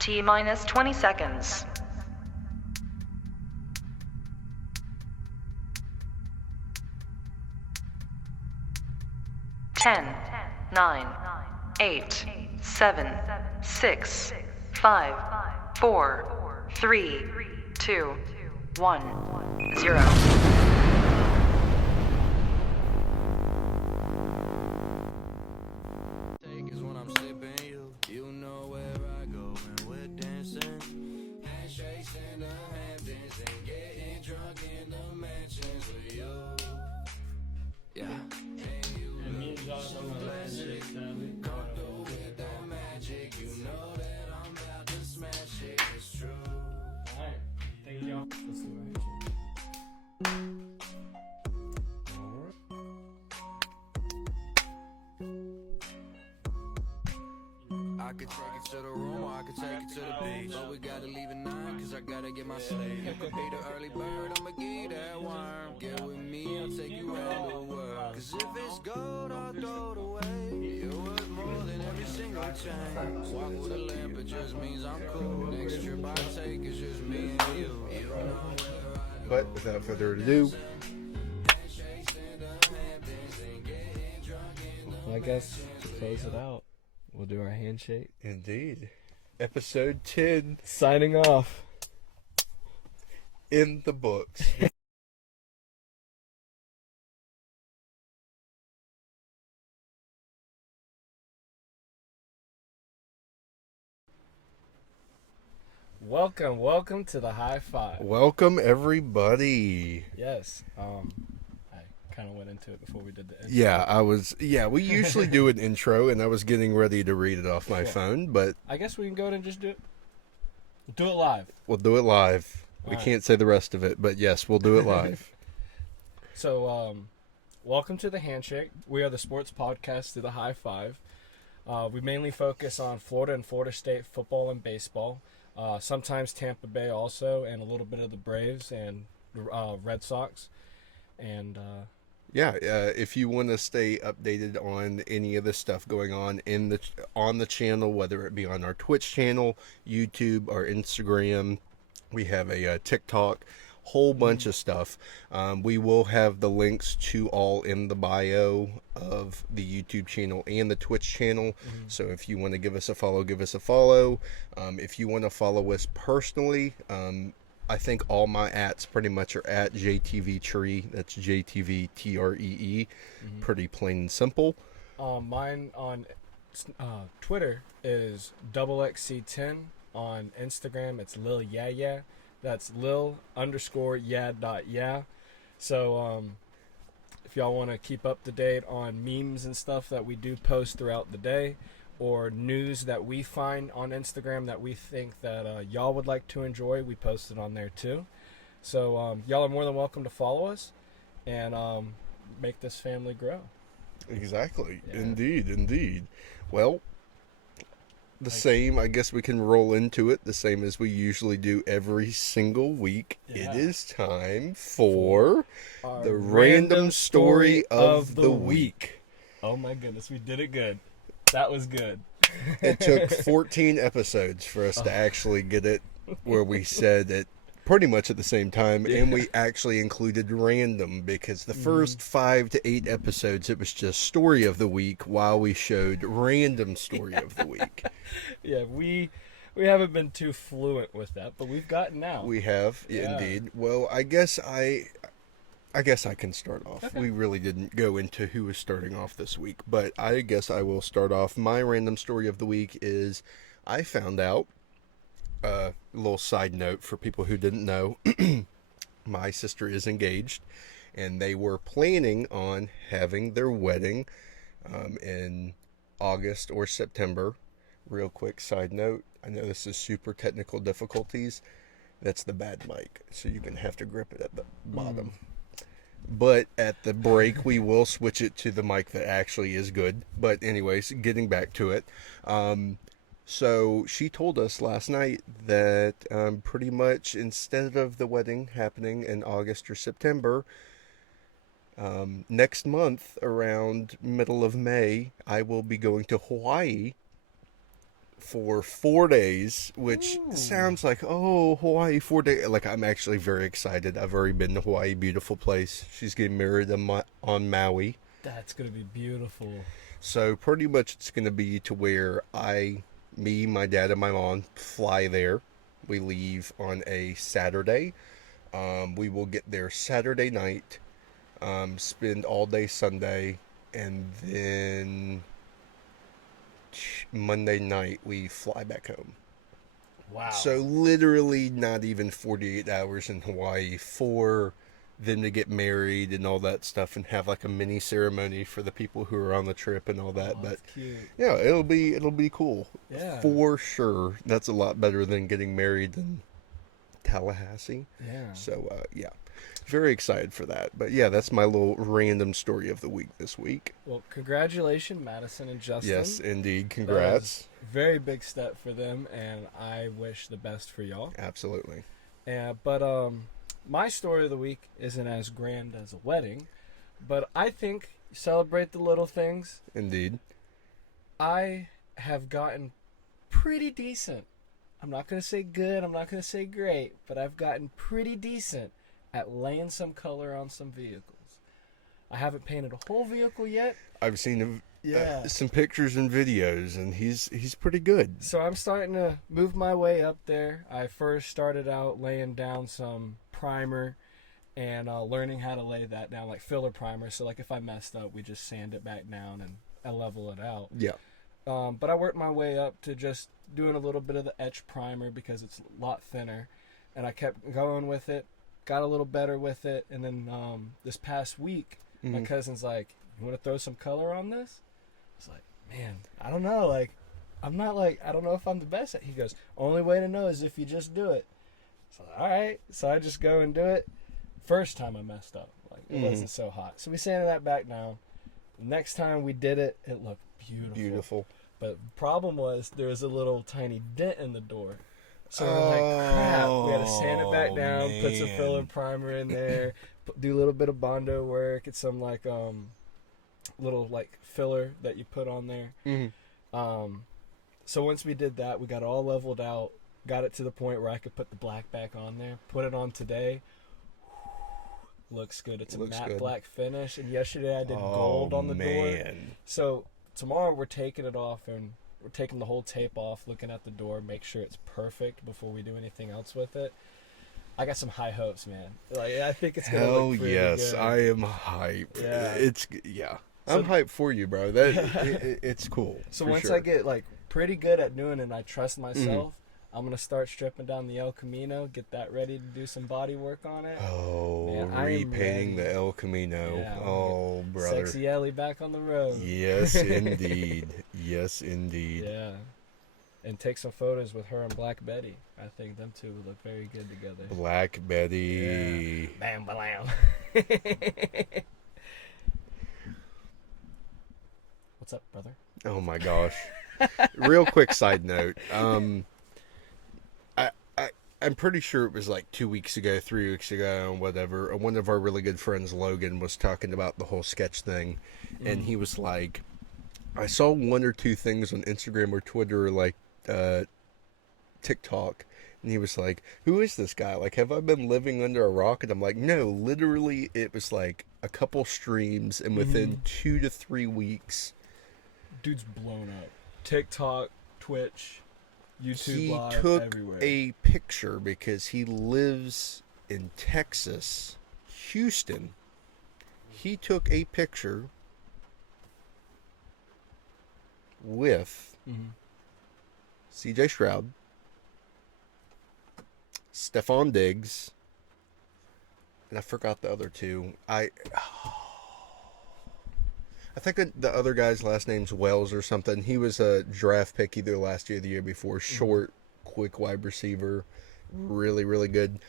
T minus 20 seconds. 10, 9, 8, 7, 6, 5, 4, 3, 2, 1, 0. Handshakes in the Hamptons and getting drunk in the mansions with you. Yeah. And me and Josh on the Handshake family. With that magic, you know that I'm about to smash it. It's true. Alright, thank y'all. Let's do our handshake. I could take it to the room or I could take it to the beach. But we gotta leave at 9 cause I gotta get my sleep. You could be the early bird, I'ma give you that worm. Get with me, I'll take you around the world. Cause if it's gold, I'll throw it away. You're worth more than every single chain. Walk with a lamp, it just means I'm cool. Next trip I take is just me and you. You know where I go. But without further ado, Well, I guess to close it out, we'll do our handshake. indeed, episode 10 Signing off. in the books. Welcome to the High Five. Welcome, everybody. Yes. I kind of went into it before we did the intro. Yeah, we usually do an intro, and I was getting ready to read it off my phone, but I guess we can go ahead and just do it. Do it live. we'll do it live. We Alright. can't say the rest of it, but yes, we'll do it live. So, welcome to the Handshake. We are the sports podcast to the High Five. We mainly focus on Florida and Florida State football and baseball. Sometimes Tampa Bay also, and a little bit of the Braves and Red Sox. And If you want to stay updated on any of the stuff going on on the channel, whether it be on our Twitch channel, YouTube, or Instagram, we have a TikTok, whole bunch of stuff. We will have the links to all in the bio of the YouTube channel and the Twitch channel. So if you want to give us a follow, give us a follow. If you want to follow us personally, I think all my ats pretty much are at JTV Tree. That's JTVTREE. Pretty plain and simple. mine on Twitter is XXC10. On Instagram, it's Lil Yeah Yeah. That's Lil_yeah.yeah. So, if y'all want to keep up to date on memes and stuff that we do post throughout the day, or news that we find on Instagram that we think that y'all would like to enjoy, we post it on there too. So, y'all are more than welcome to follow us and make this family grow. Exactly. Yeah. Indeed. Well, same, I guess we can roll into it the same as we usually do every single week. Yeah. It is time for Our the random story of the week. Oh my goodness, we did it good. That was good. It took 14 episodes for us to actually get it where we said it pretty much at the same time, and we actually included random, because the first 5 to 8 episodes it was just story of the week, while we showed random story of the week. Yeah, we haven't been too fluent with that, but we've gotten out. We have, Yeah. indeed. Well, I guess I can start off. Okay. We really didn't go into who was starting off this week, but I guess I will start off. My random story of the week is I found out, a little side note for people who didn't know, my sister is engaged, and they were planning on having their wedding in August or September. Real quick side note, I know this is super technical difficulties. That's the bad mic, so you're going to have to grip it at the bottom. But at the break, we will switch it to the mic that actually is good. But anyways, getting back to it. So she told us last night that pretty much instead of the wedding happening in August or September, next month, around middle of May, I will be going to Hawaii for 4 days, which sounds like, oh, Hawaii 4 days. Like, I'm actually very excited. I've already been to Hawaii, beautiful place. She's getting married on Maui. That's gonna be beautiful. So pretty much it's going to be to where me, my dad, and my mom fly there. We leave on a Saturday. We will get there Saturday night, spend all day Sunday, and then Monday night we fly back home. Wow. So literally not even 48 hours in Hawaii for them to get married and all that stuff and have like a mini ceremony for the people who are on the trip and all that. Oh, But that's cute. yeah, it'll be cool. Yeah. For sure. That's a lot better than getting married in Tallahassee. Yeah. So yeah. Very excited for that. But yeah, that's my little random story of the week this week. Well, congratulations, Madison and Justin. Yes, indeed. That Congrats. was a very big step for them, and I wish the best for y'all. Absolutely. But my story of the week isn't as grand as a wedding, but I think celebrate the little things. Indeed. I have gotten pretty decent. I'm not going to say good, I'm not going to say great, but I've gotten pretty decent at laying some color on some vehicles. I haven't painted a whole vehicle yet. I've seen Yeah. some pictures and videos, and he's pretty good. So I'm starting to move my way up there. I first started out laying down some primer and learning how to lay that down, like filler primer. So like if I messed up, we just sand it back down and I level it out. Yeah. But I worked my way up to just doing a little bit of the etch primer because it's a lot thinner. And I kept going with it, got a little better with it. And then this past week, my cousin's like, you want to throw some color on this? I was like, man, I don't know. Like, I'm not like, I don't know if I'm the best at it. He goes, only way to know is if you just do it. So, all right. So I just go and do it. First time I messed up. Like, it wasn't so hot. So we sanded that back down. Next time we did it, it looked beautiful. Beautiful. But the problem was there was a little tiny dent in the door. So we're like, crap. We had to sand it back down, put some filler primer in there, do a little bit of Bondo work. It's some like little like filler that you put on there. So once we did that, we got it all leveled out, got it to the point where I could put the black back on there, put it on today. Looks good. It's a matte black finish. And yesterday I did gold on the door. So tomorrow we're taking it off and we're taking the whole tape off, looking at the door, make sure it's perfect before we do anything else with it. I got some high hopes, man. Like I think it's gonna look pretty yes, good. I am hyped. Yeah. I'm hyped for you, bro. That it's cool. So for once sure. I get like pretty good at doing it and I trust myself, I'm gonna start stripping down the El Camino, get that ready to do some body work on it. Oh, Man, I am repainting ready. the El Camino. Yeah, I'm oh, brother. Sexy Ellie back on the road. Yes, indeed. Yes, indeed. Yeah. And take some photos with her and Black Betty. I think them two would look very good together. Black Betty. Yeah. Bam, bam. What's up, brother? Oh my gosh. Real quick side note. I'm pretty sure it was like 2 weeks ago, 3 weeks ago, whatever. One of our really good friends, Logan, was talking about the whole sketch thing. And he was like, I saw one or two things on Instagram or Twitter or like TikTok. And he was like, who is this guy? Like, have I been living under a rock? And I'm like, no, literally it was like a couple streams. And within 2 to 3 weeks, Dude's blown up. TikTok, Twitch, YouTube he Live, took everywhere. a picture because he lives in Texas, Houston. He took a picture with CJ Stroud, Stephon Diggs, and I forgot the other two. I think the other guy's last name's Wells or something. He was a draft pick either last year or the year before. Short, quick wide receiver. Really, really good.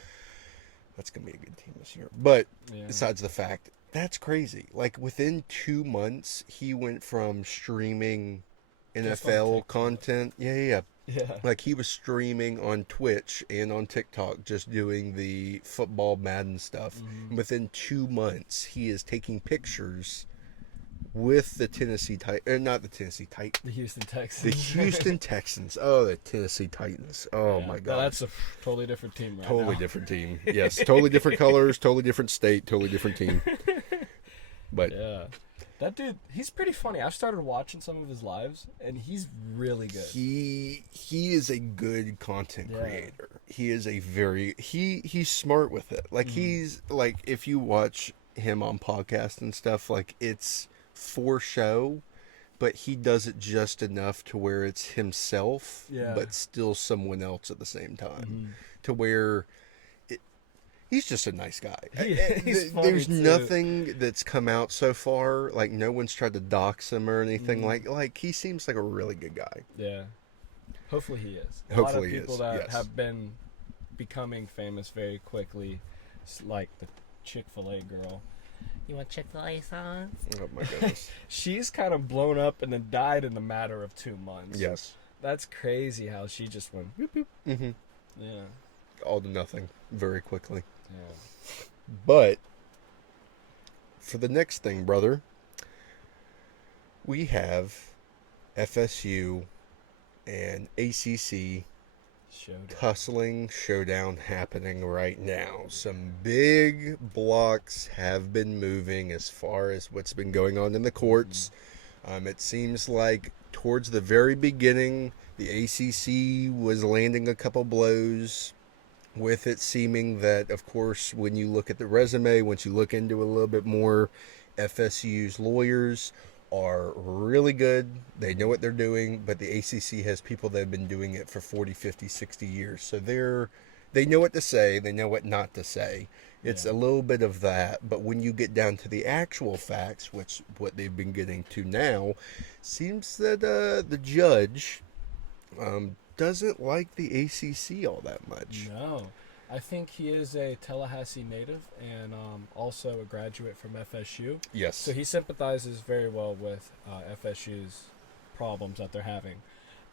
That's going to be a good team this year. But besides the fact, that's crazy. Like within 2 months, he went from streaming NFL content. Yeah. Like he was streaming on Twitch and on TikTok just doing the football Madden stuff. And within 2 months, he is taking pictures with the Tennessee not the Tennessee Titans. The Houston Texans. The Houston Texans. Oh, the Tennessee Titans. Oh, Yeah, my no, God. that's a totally different team right Totally now. different team. Yes, totally different colors, totally different state, totally different team. But Yeah. That dude, he's pretty funny. I've started watching some of his lives, and he's really good. he is a good content Yeah. creator. He is a very he's smart with it. Like he's like, if you watch him on podcasts and stuff, like it's for show, but he does it just enough to where it's himself, Yeah. but still someone else at the same time, to where he's just a nice guy. He's funny, There's too. nothing that's come out so far. Like no one's tried to dox him or anything. Like he seems like a really good guy. Yeah. Hopefully he is. A Hopefully lot he of people is, that yes. have been becoming famous very quickly, like the Chick-fil-A girl. You want Chick-fil-A sauce? Oh my goodness. She's kind of blown up and then died in a matter of 2 months. Yes. That's crazy how she just went whoop, whoop. Mm-hmm. Yeah. All to nothing very quickly. Yeah. But for the next thing, brother, we have FSU and ACC tussling showdown happening right now. Some big blocks have been moving as far as what's been going on in the courts. It seems like towards the very beginning, the ACC was landing a couple blows, with it seeming that, of course, when you look at the resume, once you look into it a little bit more, FSU's lawyers are really good. They know what they're doing, but the ACC has people that have been doing it for 40, 50, 60 years. So they know what to say. They know what not to say. It's a little bit of that. But when you get down to the actual facts, which what they've been getting to now, seems that the judge doesn't like the ACC all that much. No. I think he is a Tallahassee native and also a graduate from FSU. Yes. So he sympathizes very well with FSU's problems that they're having.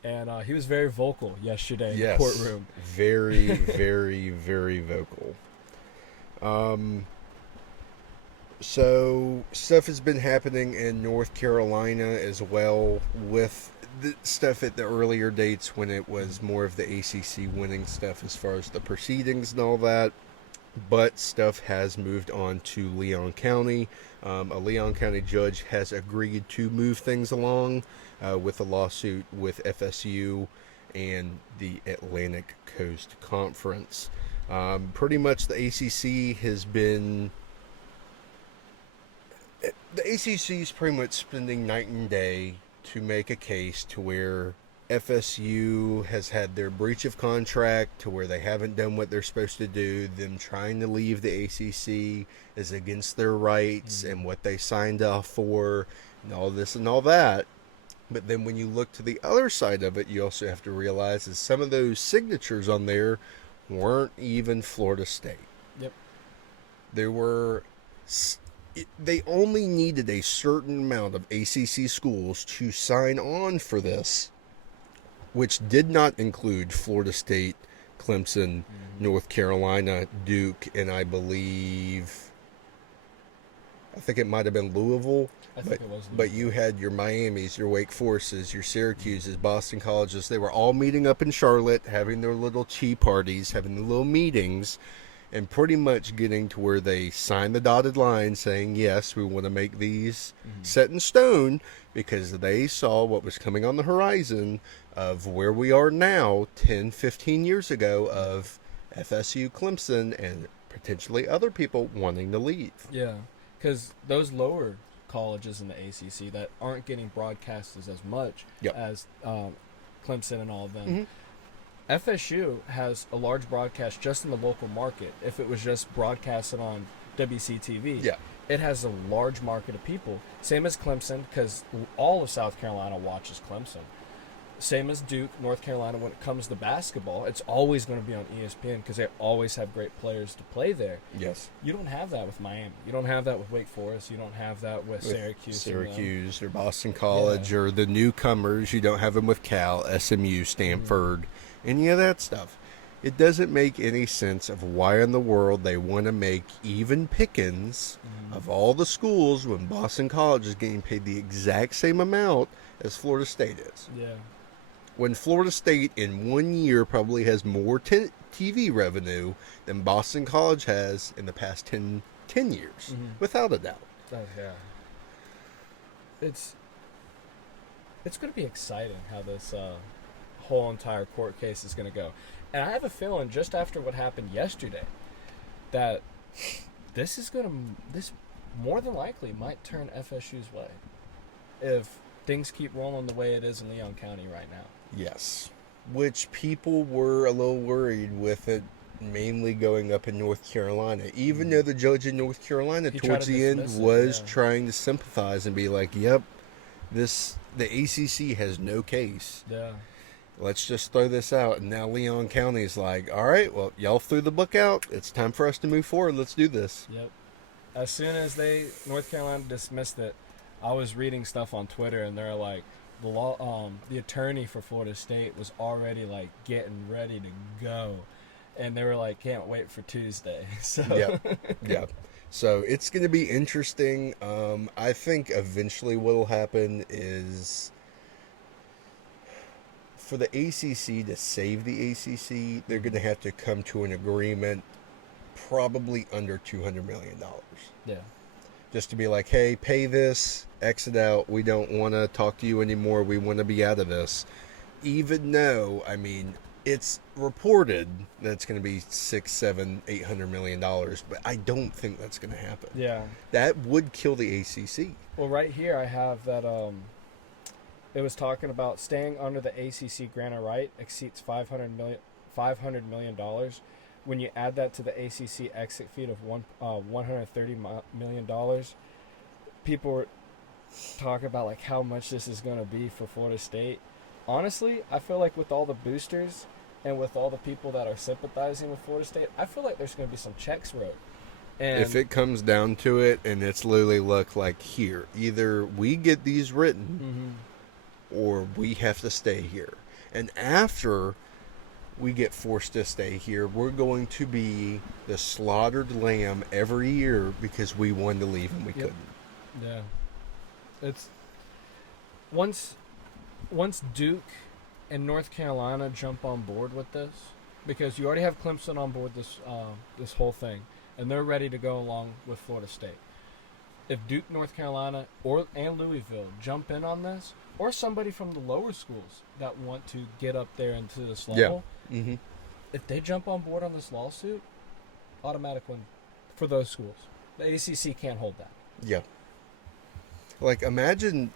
And he was very vocal yesterday in the courtroom. Very, very, very vocal. So stuff has been happening in North Carolina as well, with the stuff at the earlier dates when it was more of the ACC winning stuff as far as the proceedings and all that. But stuff has moved on to Leon County. A Leon County judge has agreed to move things along with a lawsuit with FSU and the Atlantic Coast Conference. Pretty much the ACC has been... The ACC is pretty much spending night and day to make a case to where FSU has had their breach of contract, to where they haven't done what they're supposed to do. Them trying to leave the ACC is against their rights and what they signed off for and all this and all that. But then when you look to the other side of it, you also have to realize that some of those signatures on there weren't even Florida State. Yep. There were... They only needed a certain amount of ACC schools to sign on for this, which did not include Florida State, Clemson, North Carolina, Duke, and I think it might have been Louisville. I think it was Louisville. But you had your Miamis, your Wake Forests, your Syracuses, Boston Colleges. They were all meeting up in Charlotte, having their little tea parties, having the little meetings, and pretty much getting to where they signed the dotted line saying, yes, we want to make these set in stone, because they saw what was coming on the horizon of where we are now 10, 15 years ago of FSU, Clemson, and potentially other people wanting to leave. Yeah, because those lower colleges in the ACC that aren't getting broadcasted as much as Clemson and all of them, FSU has a large broadcast just in the local market. If it was just broadcasted on WCTV, it has a large market of people. Same as Clemson, because all of South Carolina watches Clemson. Same as Duke, North Carolina. When it comes to basketball, it's always going to be on ESPN because they always have great players to play there. Yes. You don't have that with Miami. You don't have that with Wake Forest. You don't have that with Syracuse. Or Boston College, or the newcomers. You don't have them with Cal, SMU, Stanford, any of that stuff. It doesn't make any sense of why in the world they want to make even pickings of all the schools when Boston College is getting paid the exact same amount as Florida State is. Yeah. When Florida State in 1 year probably has more TV revenue than Boston College has in the past 10 years, without a doubt. Yeah. It's going to be exciting how this whole entire court case is going to go. And I have a feeling just after what happened yesterday that this more than likely might turn FSU's way if things keep rolling the way it is in Leon County right now. Yes. Which people were a little worried with it mainly going up in North Carolina. Even though the judge in North Carolina towards the end was trying to sympathize and be like, yep, the ACC has no case. Yeah. Let's just throw this out. And now Leon County is like, all right, well, y'all threw the book out. It's time for us to move forward. Let's do this. Yep. As soon as North Carolina dismissed it, I was reading stuff on Twitter, and they're like, the attorney for Florida State was already like getting ready to go, and they were like, can't wait for Tuesday. So yeah. So it's going to be interesting. I think eventually what will happen is, for the ACC to save the ACC, they're going to have to come to an agreement probably under $200 million. Yeah. Just to be like, hey, pay this, exit out. We don't want to talk to you anymore. We want to be out of this. Even though, I mean, it's reported that it's going to be $600, $700, $800 million, but I don't think that's going to happen. Yeah. That would kill the ACC. Well, right here I have that it was talking about staying under the ACC grant of right exceeds $500 million. When you add that to the ACC exit fee of $130 million, people were talking about like how much this is going to be for Florida State. Honestly, I feel like with all the boosters and with all the people that are sympathizing with Florida State, I feel like there's going to be some checks wrote. And if it comes down to it, and it's literally look like here, either we get these written, or we have to stay here. And after we get forced to stay here, we're going to be the slaughtered lamb every year because we wanted to leave and we couldn't. Yeah. It's once Duke and North Carolina jump on board with this, because you already have Clemson on board this whole thing, and they're ready to go along with Florida State. If Duke, North Carolina, and Louisville jump in on this, or somebody from the lower schools that want to get up there into this level, if they jump on board on this lawsuit, automatic win for those schools. The ACC can't hold that. Yeah. Like, imagine,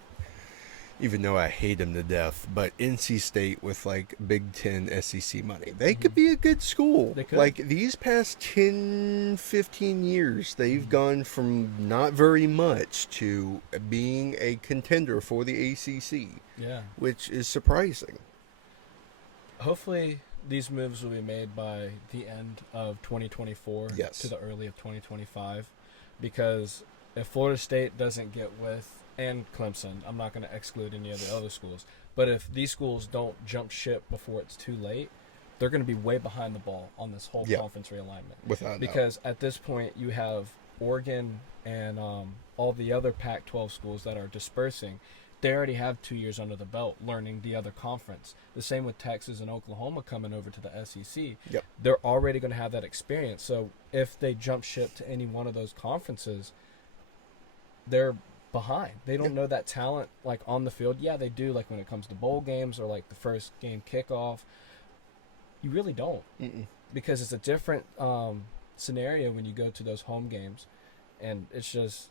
even though I hate them to death, but NC State with, like, Big Ten SEC money. They could be a good school. They could. Like, these past 10, 15 years, they've gone from not very much to being a contender for the ACC. Yeah. Which is surprising. Hopefully these moves will be made by the end of 2024 to the early of 2025, because if Florida State doesn't get with, and Clemson, I'm not going to exclude any of the other schools, but if these schools don't jump ship before it's too late, they're going to be way behind the ball on this whole conference realignment. Without because at this point you have Oregon and all the other Pac-12 schools that are dispersing. They already have 2 years under the belt learning the other conference. The same with Texas and Oklahoma coming over to the SEC. Yep. They're already going to have that experience. So if they jump ship to any one of those conferences, they're behind. They don't know that talent like on the field. Yeah, they do, like when it comes to bowl games or like the first game kickoff. You really don't. Because it's a different scenario when you go to those home games. And it's just,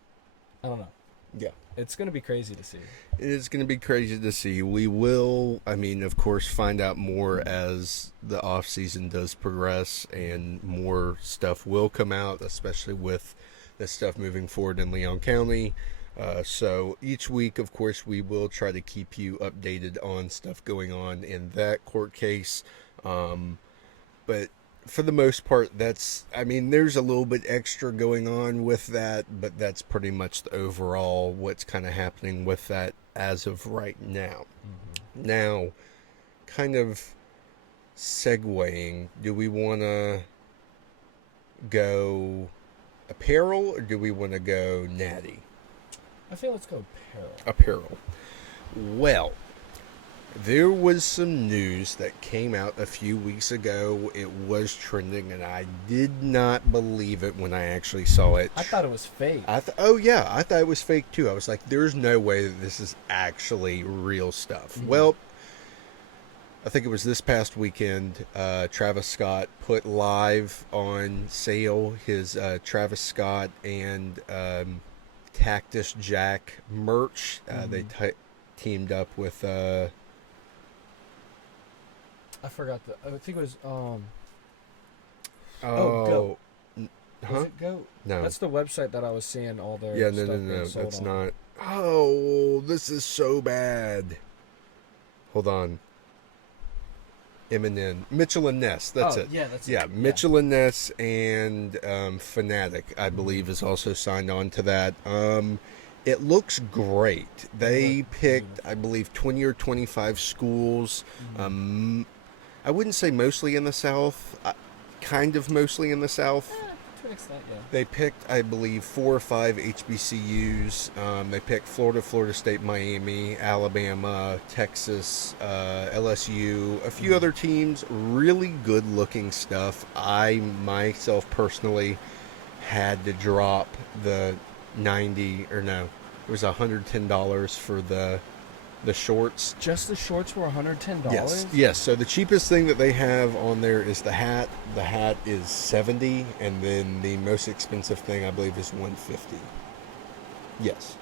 I don't know. Yeah. It's going to be crazy to see. It is going to be crazy to see. We will, I mean, of course, find out more as the off season does progress, and more stuff will come out, especially with the stuff moving forward in Leon County. So each week, of course, we will try to keep you updated on stuff going on in that court case. But for the most part, there's a little bit extra going on with that, but that's pretty much the overall what's kind of happening with that as of right now. Now, kind of segueing, do we want to go apparel or do we want to go natty? I think let's go apparel. Apparel. Well, there was some news that came out a few weeks ago. It was trending, and I did not believe it when I actually saw it. I thought it was fake. I thought it was fake too. I was like, there's no way that this is actually real stuff. Mm-hmm. Well, I think it was this past weekend, Travis Scott put live on sale his Travis Scott and Cactus Jack merch. They teamed up with... I forgot I think it was Goat. Goat. Huh? Was it Goat? No. That's the website that I was seeing all their Yeah, stuff no. sold That's on. not. Oh, this is so bad. Hold on. M&N. Mitchell and Ness. That's it. Yeah, that's Yeah, it. Mitchell and Ness and Fanatic, I believe, is also signed on to that. It looks great. They picked, I believe, 20 or 25 schools. I wouldn't say mostly in the South. Kind of mostly in the South. To an extent, yeah. They picked, I believe, 4 or 5 HBCUs. They picked Florida, Florida State, Miami, Alabama, Texas, LSU, a few other teams. Really good-looking stuff. I, myself, personally, had to drop the it was $110 for the shorts. Just the shorts were $110? Yes. So the cheapest thing that they have on there is the hat. The hat is $70, and then the most expensive thing I believe is $150. Yes.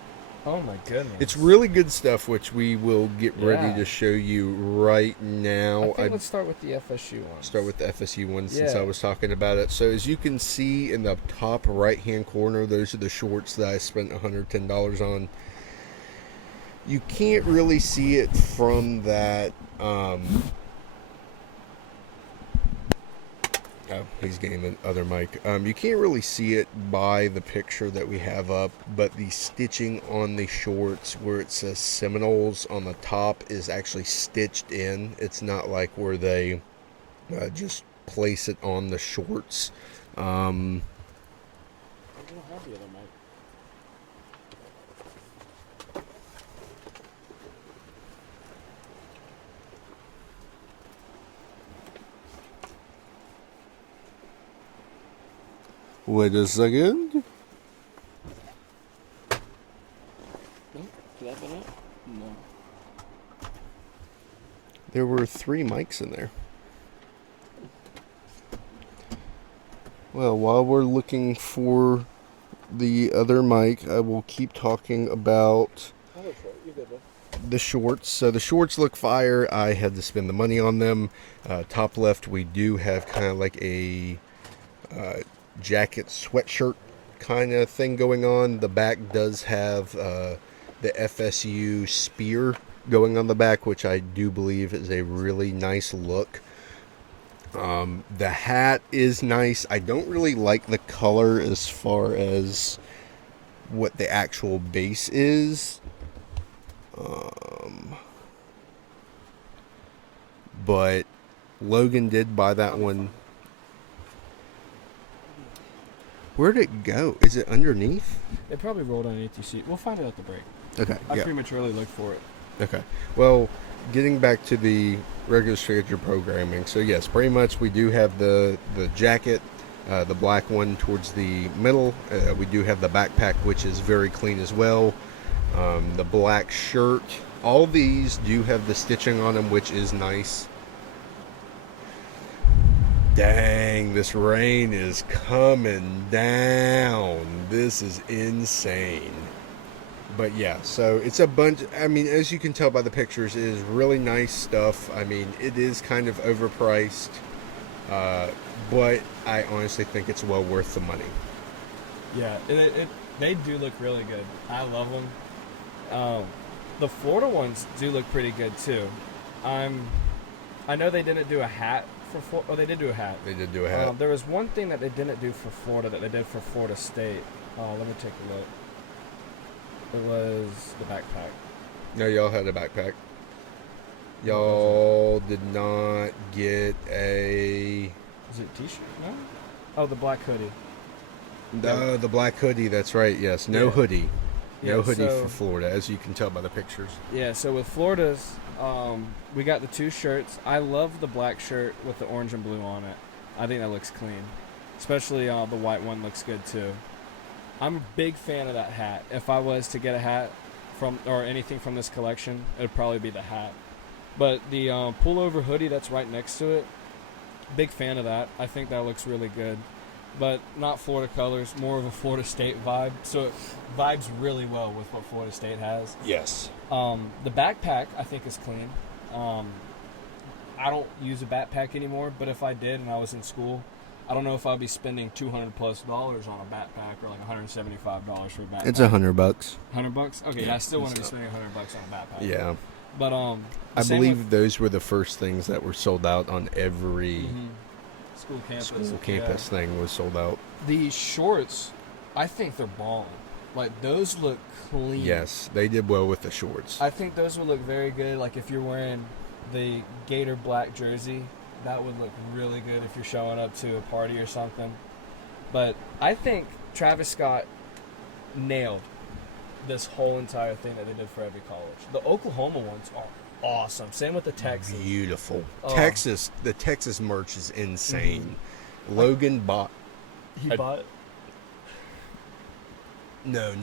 Oh my goodness. It's really good stuff, which we will get ready Yeah. to show you right now. I think let's start with the FSU one. Start with the FSU one since Yeah. I was talking about it. So as you can see in the top right-hand corner, those are the shorts that I spent $110 on. You can't really see it from that. Oh, he's getting the other mic. You can't really see it by the picture that we have up, but the stitching on the shorts where it says Seminoles on the top is actually stitched in. It's not like where they just place it on the shorts. I don't have the other mic. Wait a second. No? Did that been it? No. There were 3 mics in there. Well, while we're looking for the other mic, I will keep talking about the shorts. So the shorts look fire. I had to spend the money on them. Top left, we do have kind of like a jacket sweatshirt kind of thing going on. The back does have the FSU spear going on the back, which I do believe is a really nice look. The hat is nice. I don't really like the color as far as what the actual base is. But Logan did buy that one. Where'd it go? Is it underneath? It probably rolled underneath your seat. We'll find it at the break. Okay, I yeah. prematurely looked for it. Okay. Well, getting back to the regular schedule programming. So yes, pretty much we do have the jacket, the black one towards the middle. We do have the backpack, which is very clean as well. The black shirt. All these do have the stitching on them, which is nice. Dang, this rain is coming down. This is insane. But yeah, so it's a bunch. I mean, as you can tell by the pictures, it is really nice stuff. I mean, it is kind of overpriced, but I honestly think it's well worth the money. Yeah, they do look really good. I love them. The Florida ones do look pretty good too. I know they didn't do a hat for Florida. Oh, they did do a hat. They did do a hat. There was one thing that they didn't do for Florida that they did for Florida State. Let me take a look. It was the backpack. No, y'all had a backpack. Y'all did not get a Is it a t-shirt? No? Oh, the black hoodie. the black hoodie. That's right. Yes, no Yeah. hoodie, no Yeah, hoodie so- for Florida, as you can tell by the pictures. Yeah, so with Florida's, we got the 2 shirts. I love the black shirt with the orange and blue on it. I think that looks clean. Especially the white one looks good too. I'm a big fan of that hat. If I was to get a hat from or anything from this collection, it would probably be the hat. But the pullover hoodie that's right next to it, big fan of that. I think that looks really good. But not Florida colors, more of a Florida State vibe. So it vibes really well with what Florida State has. Yes. The backpack, I think, is clean. I don't use a backpack anymore, but if I did and I was in school, I don't know if I'd be spending $200+ on a backpack or like $175 for a backpack. It's $100. $100? Okay, yeah, I still want to be spending $100 on a backpack. Yeah. But I same believe with those were the first things that were sold out on every school campus. school campus thing was sold out. The shorts, I think they're balling. Like those look clean. Yes, they did well with the shorts. I think those would look very good. Like if you're wearing the Gator black jersey, that would look really good if you're showing up to a party or something. But I think Travis Scott nailed this whole entire thing that they did for every college. The Oklahoma ones are awesome. Same with the Texas. Beautiful. Oh. The Texas merch is insane. Logan bought. He bought. No.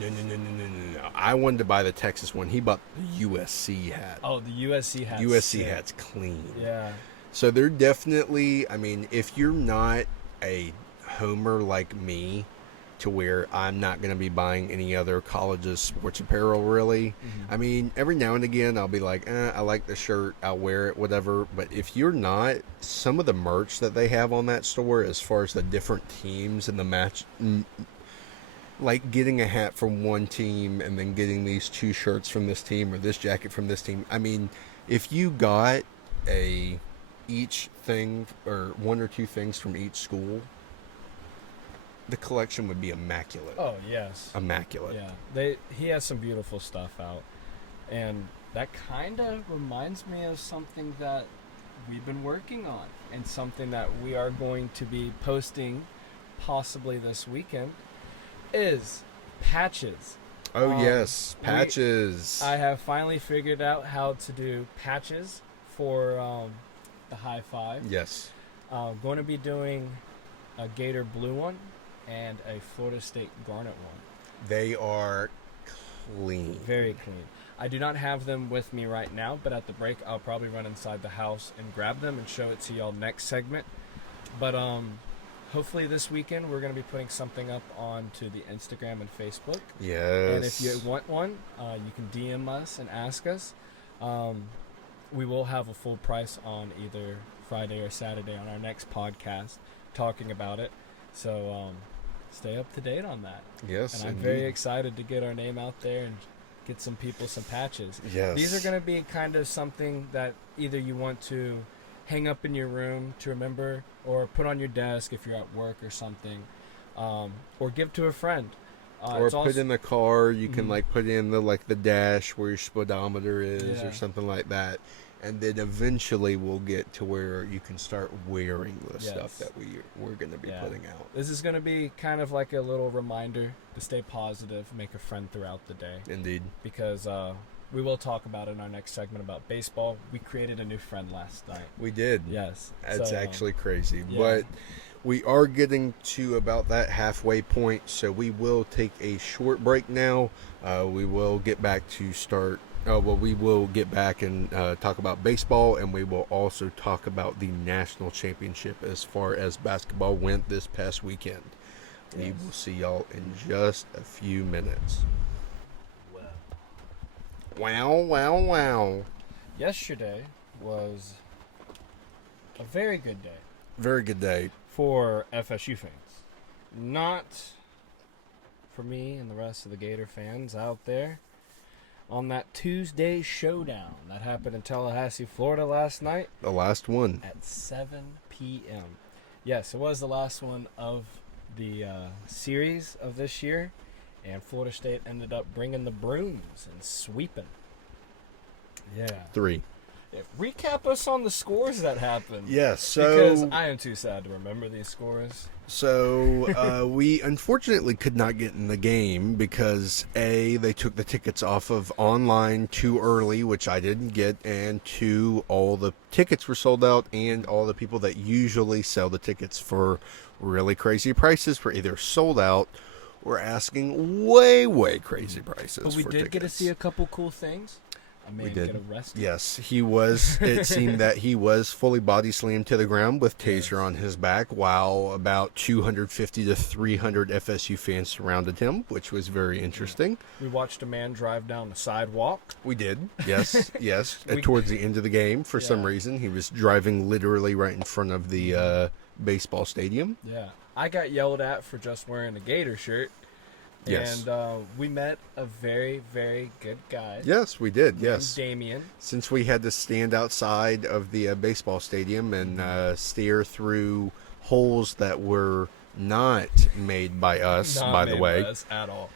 I wanted to buy the Texas one. He bought the USC hat. Oh, the USC hat. USC hat's clean. Yeah. So they're definitely, I mean, if you're not a homer like me, to where I'm not going to be buying any other college's sports apparel, really. I mean, every now and again, I'll be like, I like the shirt, I'll wear it, whatever. But if you're not, some of the merch that they have on that store, as far as the different teams and the match, like getting a hat from one team and then getting these 2 shirts from this team or this jacket from this team. I mean, if you got each thing or 1 or 2 things from each school, the collection would be immaculate. Oh, yes. Immaculate. Yeah. He has some beautiful stuff out. And that kind of reminds me of something that we've been working on and something that we are going to be posting possibly this weekend is patches. Oh, yes. Patches. I have finally figured out how to do patches for the high five. Yes. Going to be doing a Gator blue one and a Florida State garnet one. They are clean. Very clean. I do not have them with me right now, but at the break I'll probably run inside the house and grab them and show it to y'all next segment. But hopefully this weekend we're going to be putting something up onto the Instagram and Facebook. Yes. And if you want one, you can DM us and ask us. We will have a full price on either Friday or Saturday on our next podcast talking about it. So stay up to date on that. Yes. And I'm indeed. very excited to get our name out there and get some people some patches. Yes. These are going to be kind of something that either you want to hang up in your room to remember or put on your desk if you're at work or something, or give to a friend. Or put in the car. You can Mhm. like put in the dash where your speedometer is Yeah. or something like that. And then eventually we'll get to where you can start wearing the stuff Yes. that we're going to be Yeah. putting out. This is going to be kind of like a little reminder to stay positive, make a friend throughout the day. Indeed. Because we will talk about in our next segment about baseball. We created a new friend last night. We did. Yes. That's So, actually crazy. yeah. But we are getting to about that halfway point, so we will take a short break now. We will get back to start. We will get back and talk about baseball, and we will also talk about the national championship as far as basketball went this past weekend. We will see y'all in just a few minutes. Wow. Yesterday was a very good day Very good day. for FSU fans. Not for me and the rest of the Gator fans out there on that Tuesday showdown that happened in Tallahassee, Florida last night The last one. at 7 p.m. Yes, it was the last one of the series of this year, and Florida State ended up bringing the brooms and sweeping. Yeah. 3. Recap us on the scores that happened. Yes, Because so I am too sad to remember these scores. we unfortunately could not get in the game because they took the tickets off of online too early, which I didn't get, and two, all the tickets were sold out, and all the people that usually sell the tickets for really crazy prices were either sold out or asking way crazy prices. But we for did tickets. get to see a couple cool things. A man We did. get arrested. Yes, he was. It seemed that he was fully body slammed to the ground with taser on his back, while about 250 to 300 FSU fans surrounded him, which was very interesting. We watched a man drive down the sidewalk. We did. Yes, yes. We- Towards the end of the game, for some Yeah. reason, he was driving literally right in front of the baseball stadium. Yeah. I got yelled at for just wearing a Gator shirt. Yes. And we met a very, very good guy. Yes, we did. named Yes. Damien. Since we had to stand outside of the baseball stadium and stare through holes that were not made by us, Not by the made way. by us at all.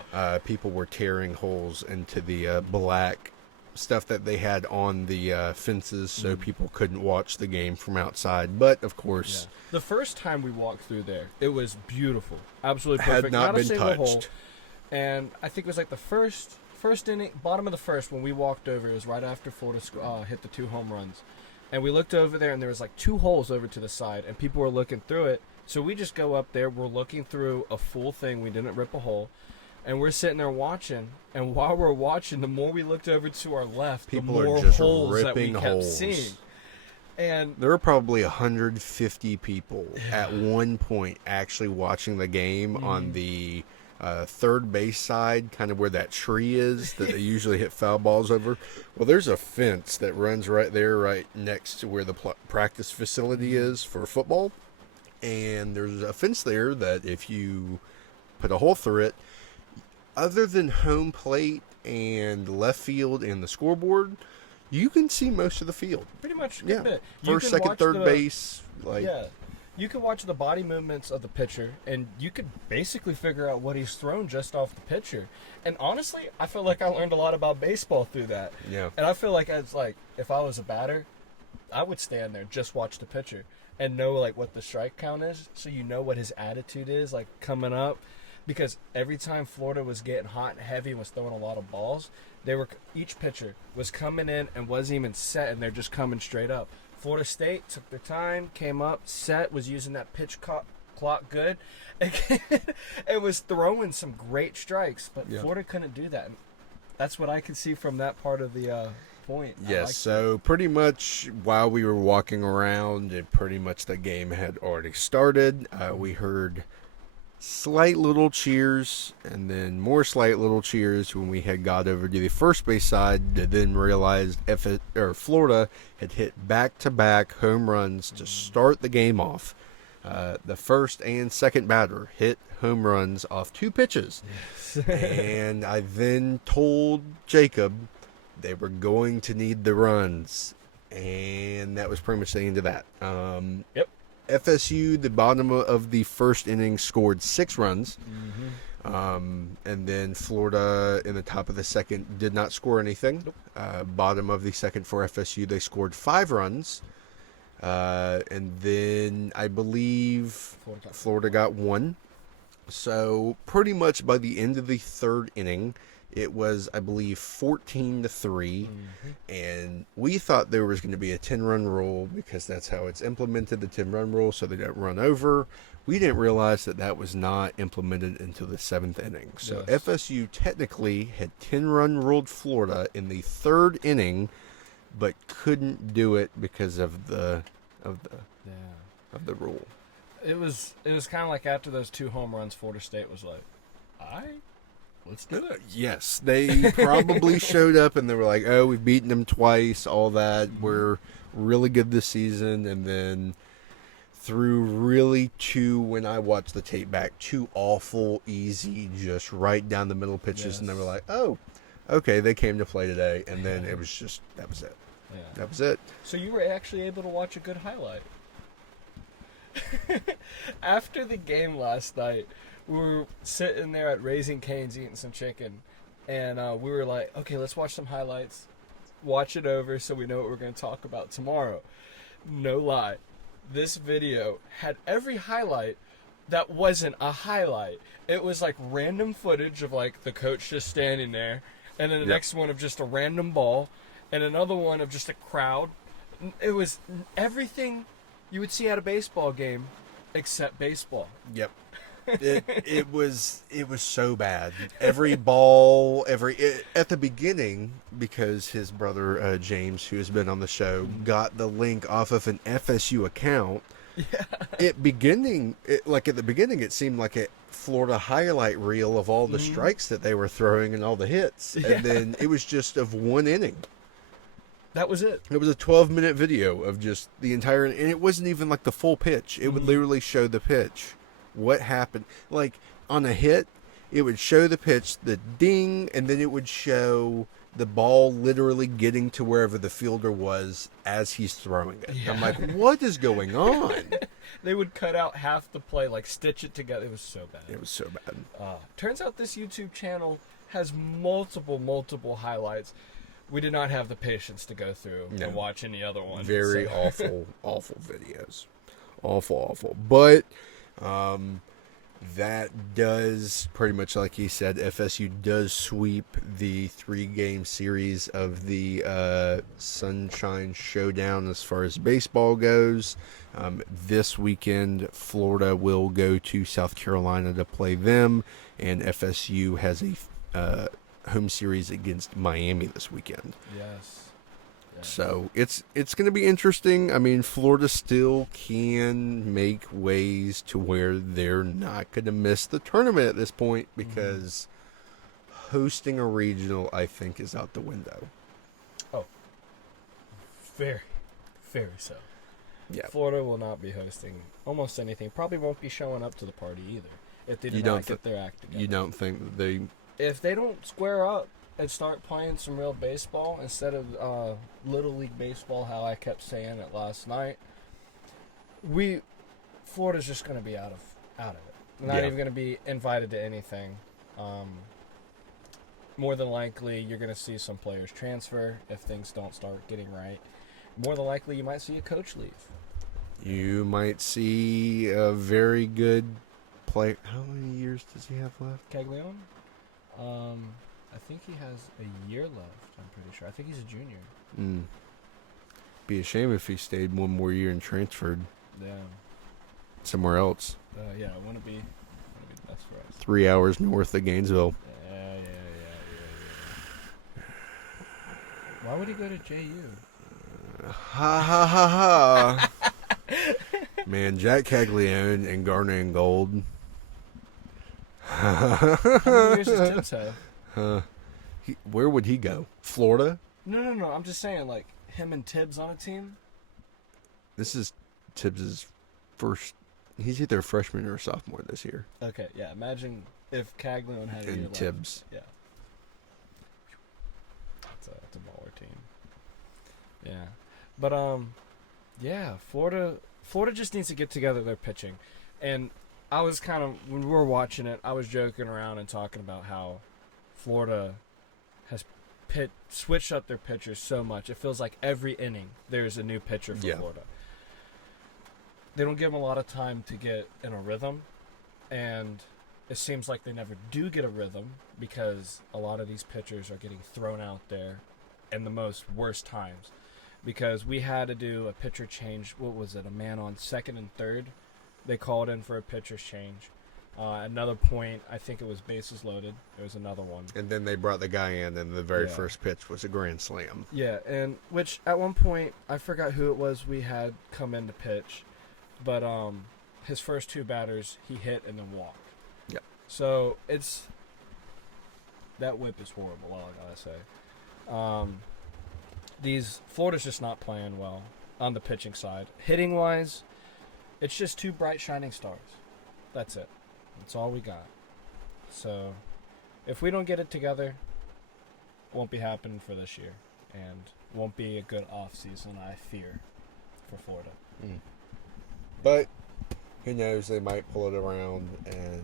People were tearing holes into the black stuff that they had on the fences so people couldn't watch the game from outside. But, of course, The first time we walked through there, it was beautiful. Absolutely had perfect. not a been single hole. touched. And I think it was like the first inning, bottom of the first, when we walked over. It was right after Florida hit the 2 home runs. And we looked over there, and there was like 2 holes over to the side, and people were looking through it. So we just go up there. We're looking through a full thing. We didn't rip a hole. And we're sitting there watching. And while we're watching, the more we looked over to our left, People the are more just holes that we ripping kept holes. seeing. And There were probably 150 people at one point actually watching the game on the third base side, kind of where that tree is that they usually hit foul balls over. Well, there's a fence that runs right there, right next to where the practice facility is for football. And there's a fence there that if you put a hole through it, other than home plate and left field and the scoreboard, you can see most of the field. pretty much a Yeah. good bit. You First, can second, watch third the- base. Like, Yeah. You can watch the body movements of the pitcher, and you could basically figure out what he's thrown just off the pitcher. And honestly, I feel like I learned a lot about baseball through that. yeah. And I feel like if I was a batter, I would stand there and just watch the pitcher and know like what the strike count is, so you know what his attitude is like coming up. Because every time Florida was getting hot and heavy and was throwing a lot of balls, each pitcher was coming in and wasn't even set, and they're just coming straight up. Florida State took their time, came up, set, was using that pitch clock good, and was throwing some great strikes. But Yeah. Florida couldn't do that. And that's what I could see from that part of the point. I Yes, liked so pretty much while we were walking around, and pretty much the game had already started, we heard slight little cheers and then more slight little cheers when we had got over to the first base side, to then realized Florida had hit back-to-back home runs to start the game off. The first and second batter hit home runs off 2 pitches. And I then told Jacob they were going to need the runs, and that was pretty much the end of that. Yep. FSU, the bottom of the first inning, scored 6 runs. And then Florida, in the top of the second, did not score anything. Bottom of the second for FSU, they scored 5 runs. And then I believe Florida got 1. So pretty much by the end of the third inning, it was, I believe, 14-3, and we thought there was going to be a 10-run rule because that's how it's implemented, the 10-run rule, so they don't run over. We didn't realize that was not implemented until the 7th inning. So Yes. FSU technically had 10-run ruled Florida in the third inning, but couldn't do it because of the rule. It was kind of like after those 2 home runs, Florida State was like, "All right, let's do it." Yes, they probably showed up and they were like, "Oh, we've beaten them twice, all that. We're really good this season." And then through really 2, when I watched the tape back, 2 awful, easy, just right down the middle pitches. And they were like, "Oh, okay, they came to play today." And then it was just, that was it. Yeah. That was it. So you were actually able to watch a good highlight. After the game last night, we were sitting there at Raising Cane's eating some chicken, and we were like, okay, let's watch some highlights. watch it over so we know what we're going to talk about tomorrow. No lie. This video had every highlight that wasn't a highlight. It was like random footage of like the coach just standing there, and then the next one of just a random ball, and another one of just a crowd. It was everything you would see at a baseball game except baseball. Yep. It was so bad. Every ball, at the beginning, because his brother James, who has been on the show, got the link off of an FSU account. Yeah. At the beginning, it seemed like a Florida highlight reel of all the strikes that they were throwing and all the hits, and then it was just of one inning. That was it. It was a 12-minute video of just the entire, and it wasn't even like the full pitch. It would literally show the pitch. What happened? Like, on a hit, it would show the pitch, the ding, and then it would show the ball literally getting to wherever the fielder was as he's throwing it. Yeah. I'm like, what is going on? They would cut out half the play, like stitch it together. It was so bad. It was so bad. Turns out this YouTube channel has multiple highlights. We did not have the patience to go through and watch any other ones. Very awful videos. Awful. But that does, pretty much like he said, FSU does sweep the 3-game series of the Sunshine Showdown as far as baseball goes. This weekend, Florida will go to South Carolina to play them, and FSU has a home series against Miami this weekend. Yes. So it's going to be interesting. I mean, Florida still can make ways to where they're not going to miss the tournament at this point, because hosting a regional, I think, is out the window. Oh, very so. Yeah. Florida will not be hosting almost anything. Probably won't be showing up to the party either if they do not get their act together. You don't think that they... If they don't square up and start playing some real baseball instead of Little League baseball, how I kept saying it last night, Florida's just going to be out of it. Not even going to be invited to anything. More than likely, you're going to see some players transfer if things don't start getting right. More than likely, you might see a coach leave. You might see a very good player. How many years does he have left? Caglione? I think he has a year left, I'm pretty sure. I think he's a junior. Be a shame if he stayed one more year and transferred. Yeah. Somewhere else. Yeah, it wouldn't be best for us. 3 hours north of Gainesville. Yeah. Why would he go to JU? Ha. Man, Jack Caglione and Garner and Gold. How many years does Tibbs have? Where would he go? Florida? No. I'm just saying, like, him and Tibbs on a team? This is Tibbs' first... He's either a freshman or a sophomore this year. Okay, yeah. Imagine if Caglione had a year left. Tibbs. Yeah. It's a baller team. Yeah. But, yeah, Florida just needs to get together their pitching. And I was kind of, when we were watching it, I was joking around and talking about how Florida has switched up their pitchers so much. It feels like every inning there's a new pitcher for Florida. They don't give them a lot of time to get in a rhythm, and it seems like they never do get a rhythm because a lot of these pitchers are getting thrown out there in the most worst times. Because we had to do a pitcher change. What was it? A man on second and third. They called in for a pitcher's change. Another point, I think it was bases loaded. There was another one. And then they brought the guy in, and the very first pitch was a grand slam. Yeah, and which at one point, I forgot who it was we had come in to pitch. But his first two batters, he hit and then walked. Yeah. So that whip is horrible, all I gotta say. Florida's just not playing well on the pitching side. Hitting wise, it's just two bright shining stars. That's it. That's all we got. So if we don't get it together, it won't be happening for this year, and won't be a good off season, I fear, for Florida. But who knows, they might pull it around and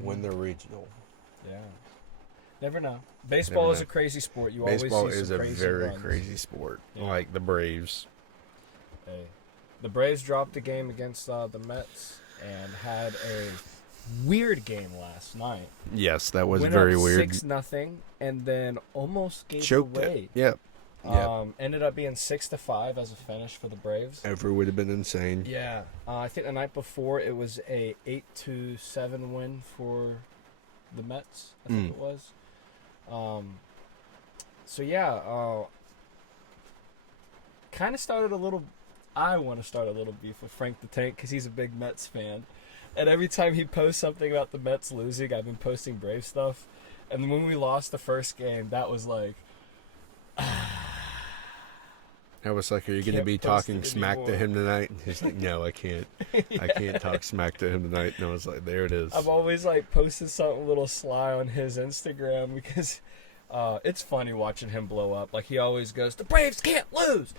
win the regional. Yeah. Never know. Baseball Never is know. a crazy sport. You Baseball always see is some a crazy very runs. crazy sport, Yeah. like the Braves. Hey. The Braves dropped a game against the Mets and had a weird game last night. Yes, that was Went very up weird. 6-0 and then almost gave Choked away. it. Yep. Ended up being 6-5 as a finish for the Braves. Ever would have been insane. Yeah, I think the night before it was a 8-7 win for the Mets. I think it was. So yeah, kind of started a little. I want to start a little beef with Frank the Tank because he's a big Mets fan, and every time he posts something about the Mets losing, I've been posting Brave stuff. And when we lost the first game, that was like. I was like, are you going to Can't be post talking it smack to anymore. him tonight? And he's like, no, I can't. I can't talk smack to him tonight. And I was like, there it is. I've always like posted something a little sly on his Instagram because it's funny watching him blow up. Like he always goes, "The Braves can't lose."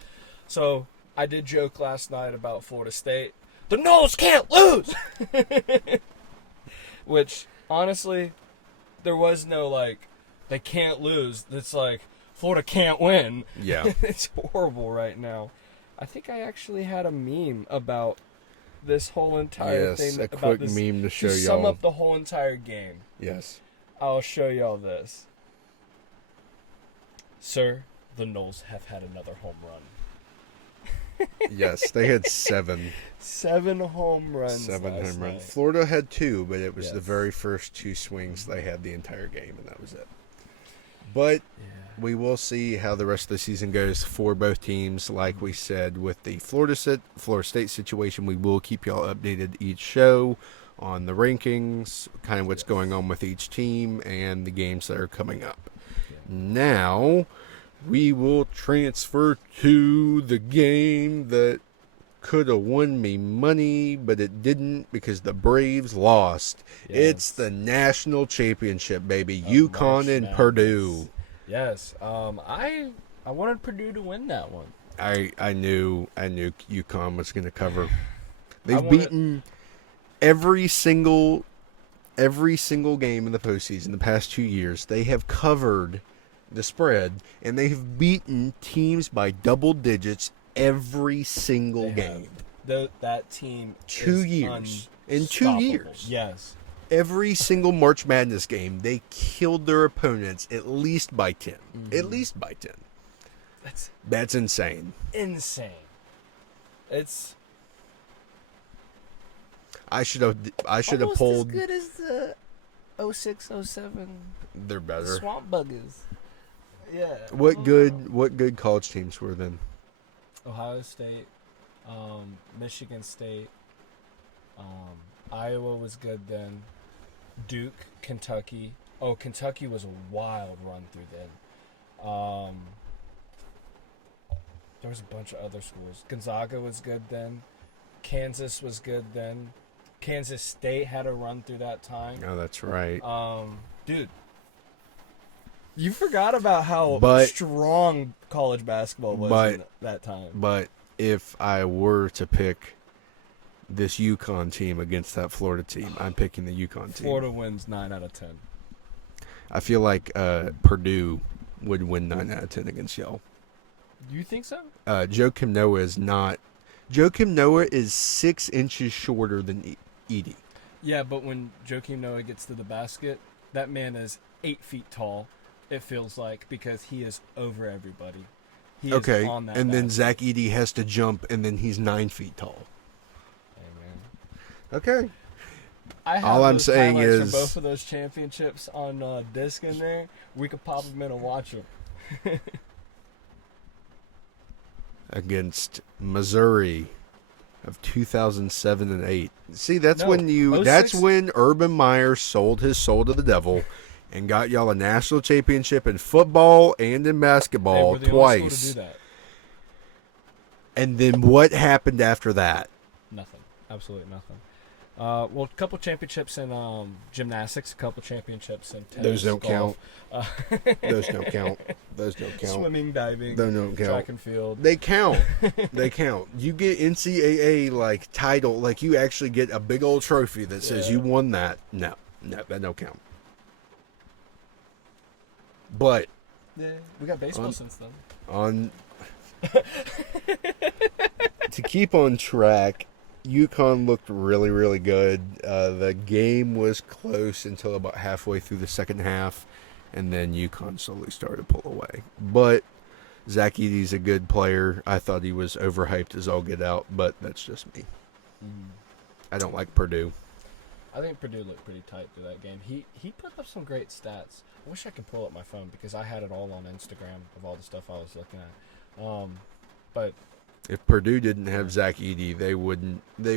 So I did joke last night about Florida State. The Noles can't lose. Which honestly, there was no like they can't lose. It's like Florida can't win. Yeah. It's horrible right now. I think I actually had a meme about this whole entire Yes, thing. a about quick this, meme to show sum y'all. up the whole entire game. Yes. I'll show y'all this. Sir, the Noles have had another home run. Yes, they had 7. 7 home runs. 7 last home night. runs. Florida had 2, but it was the Yes. very first 2 swings they had the entire game, and that was it. But we will see how the rest of the season goes for both teams. Like we said, with the Florida State situation, we will keep y'all updated each show on the rankings, kind of what's going on with each team, and the games that are coming up. Now, we will transfer to the game that could have won me money, but it didn't because the Braves lost. Yes. It's the national championship, baby. Of UConn March and Madness. Purdue. Yes. I wanted Purdue to win that one. I knew UConn was going to cover. They've wanted- beaten every single game in the postseason the past 2 years. They have covered the spread, and they have beaten teams by double digits every single They game. That team. 2 is years. In 2 unstoppable. years. Yes. Every single March Madness game, they killed their opponents at least by 10. At least by 10. That's insane. Insane. It's I should have almost pulled. as good as the 06-07 They're better. Swamp Buggers. Yeah. What good college teams were then? Ohio State, Michigan State, Iowa was good then. Duke, Kentucky. Oh, Kentucky was a wild run through then. There was a bunch of other schools. Gonzaga was good then. Kansas was good then. Kansas State had a run through that time. Oh, that's right. Dude, you forgot about how But- strong college basketball was but- in that time. But if I were to pick this UConn team against that Florida team, I'm picking the UConn team. Florida wins 9 out of 10. I feel like Purdue would win 9 out of 10 against y'all. You think so? Joakim Noah is not. Joakim Noah is 6 inches shorter than Edie. Yeah, but when Joakim Noah gets to the basket, that man is 8 feet tall, it feels like, because he is over everybody. He Okay, is on that and then basket. Zach Edey has to jump, and then he's 9 feet tall. Hey, man. Okay. I have All I'm those saying highlights is- from both of those championships on disc in there. We could pop them in and watch them. Against Missouri of 2007 and 8. See, that's No, when that's 06 when Urban Meyer sold his soul to the devil and got y'all a national championship in football and in Hey, basketball we're the only school twice. to do that. And then what happened after that? Nothing. Absolutely nothing. Well, a couple championships in gymnastics, a couple championships in tennis, Those don't golf, Those don't count. Those don't count. swimming, diving, Those don't count. track and field. They count. They count. You get NCAA like title, like you actually get a big old trophy that says Yeah. you won that. No, that don't count. But Yeah, we got baseball since then. on to keep on track, UConn looked really, really good. The game was close until about halfway through the second half, and then UConn slowly started to pull away. But Zach Edey's a good player. I thought he was overhyped as all get out, but that's just me. I don't like Purdue. I think Purdue looked pretty tight through that game. He put up some great stats. I wish I could pull up my phone because I had it all on Instagram of all the stuff I was looking at. But If Purdue didn't have Zach Edey, they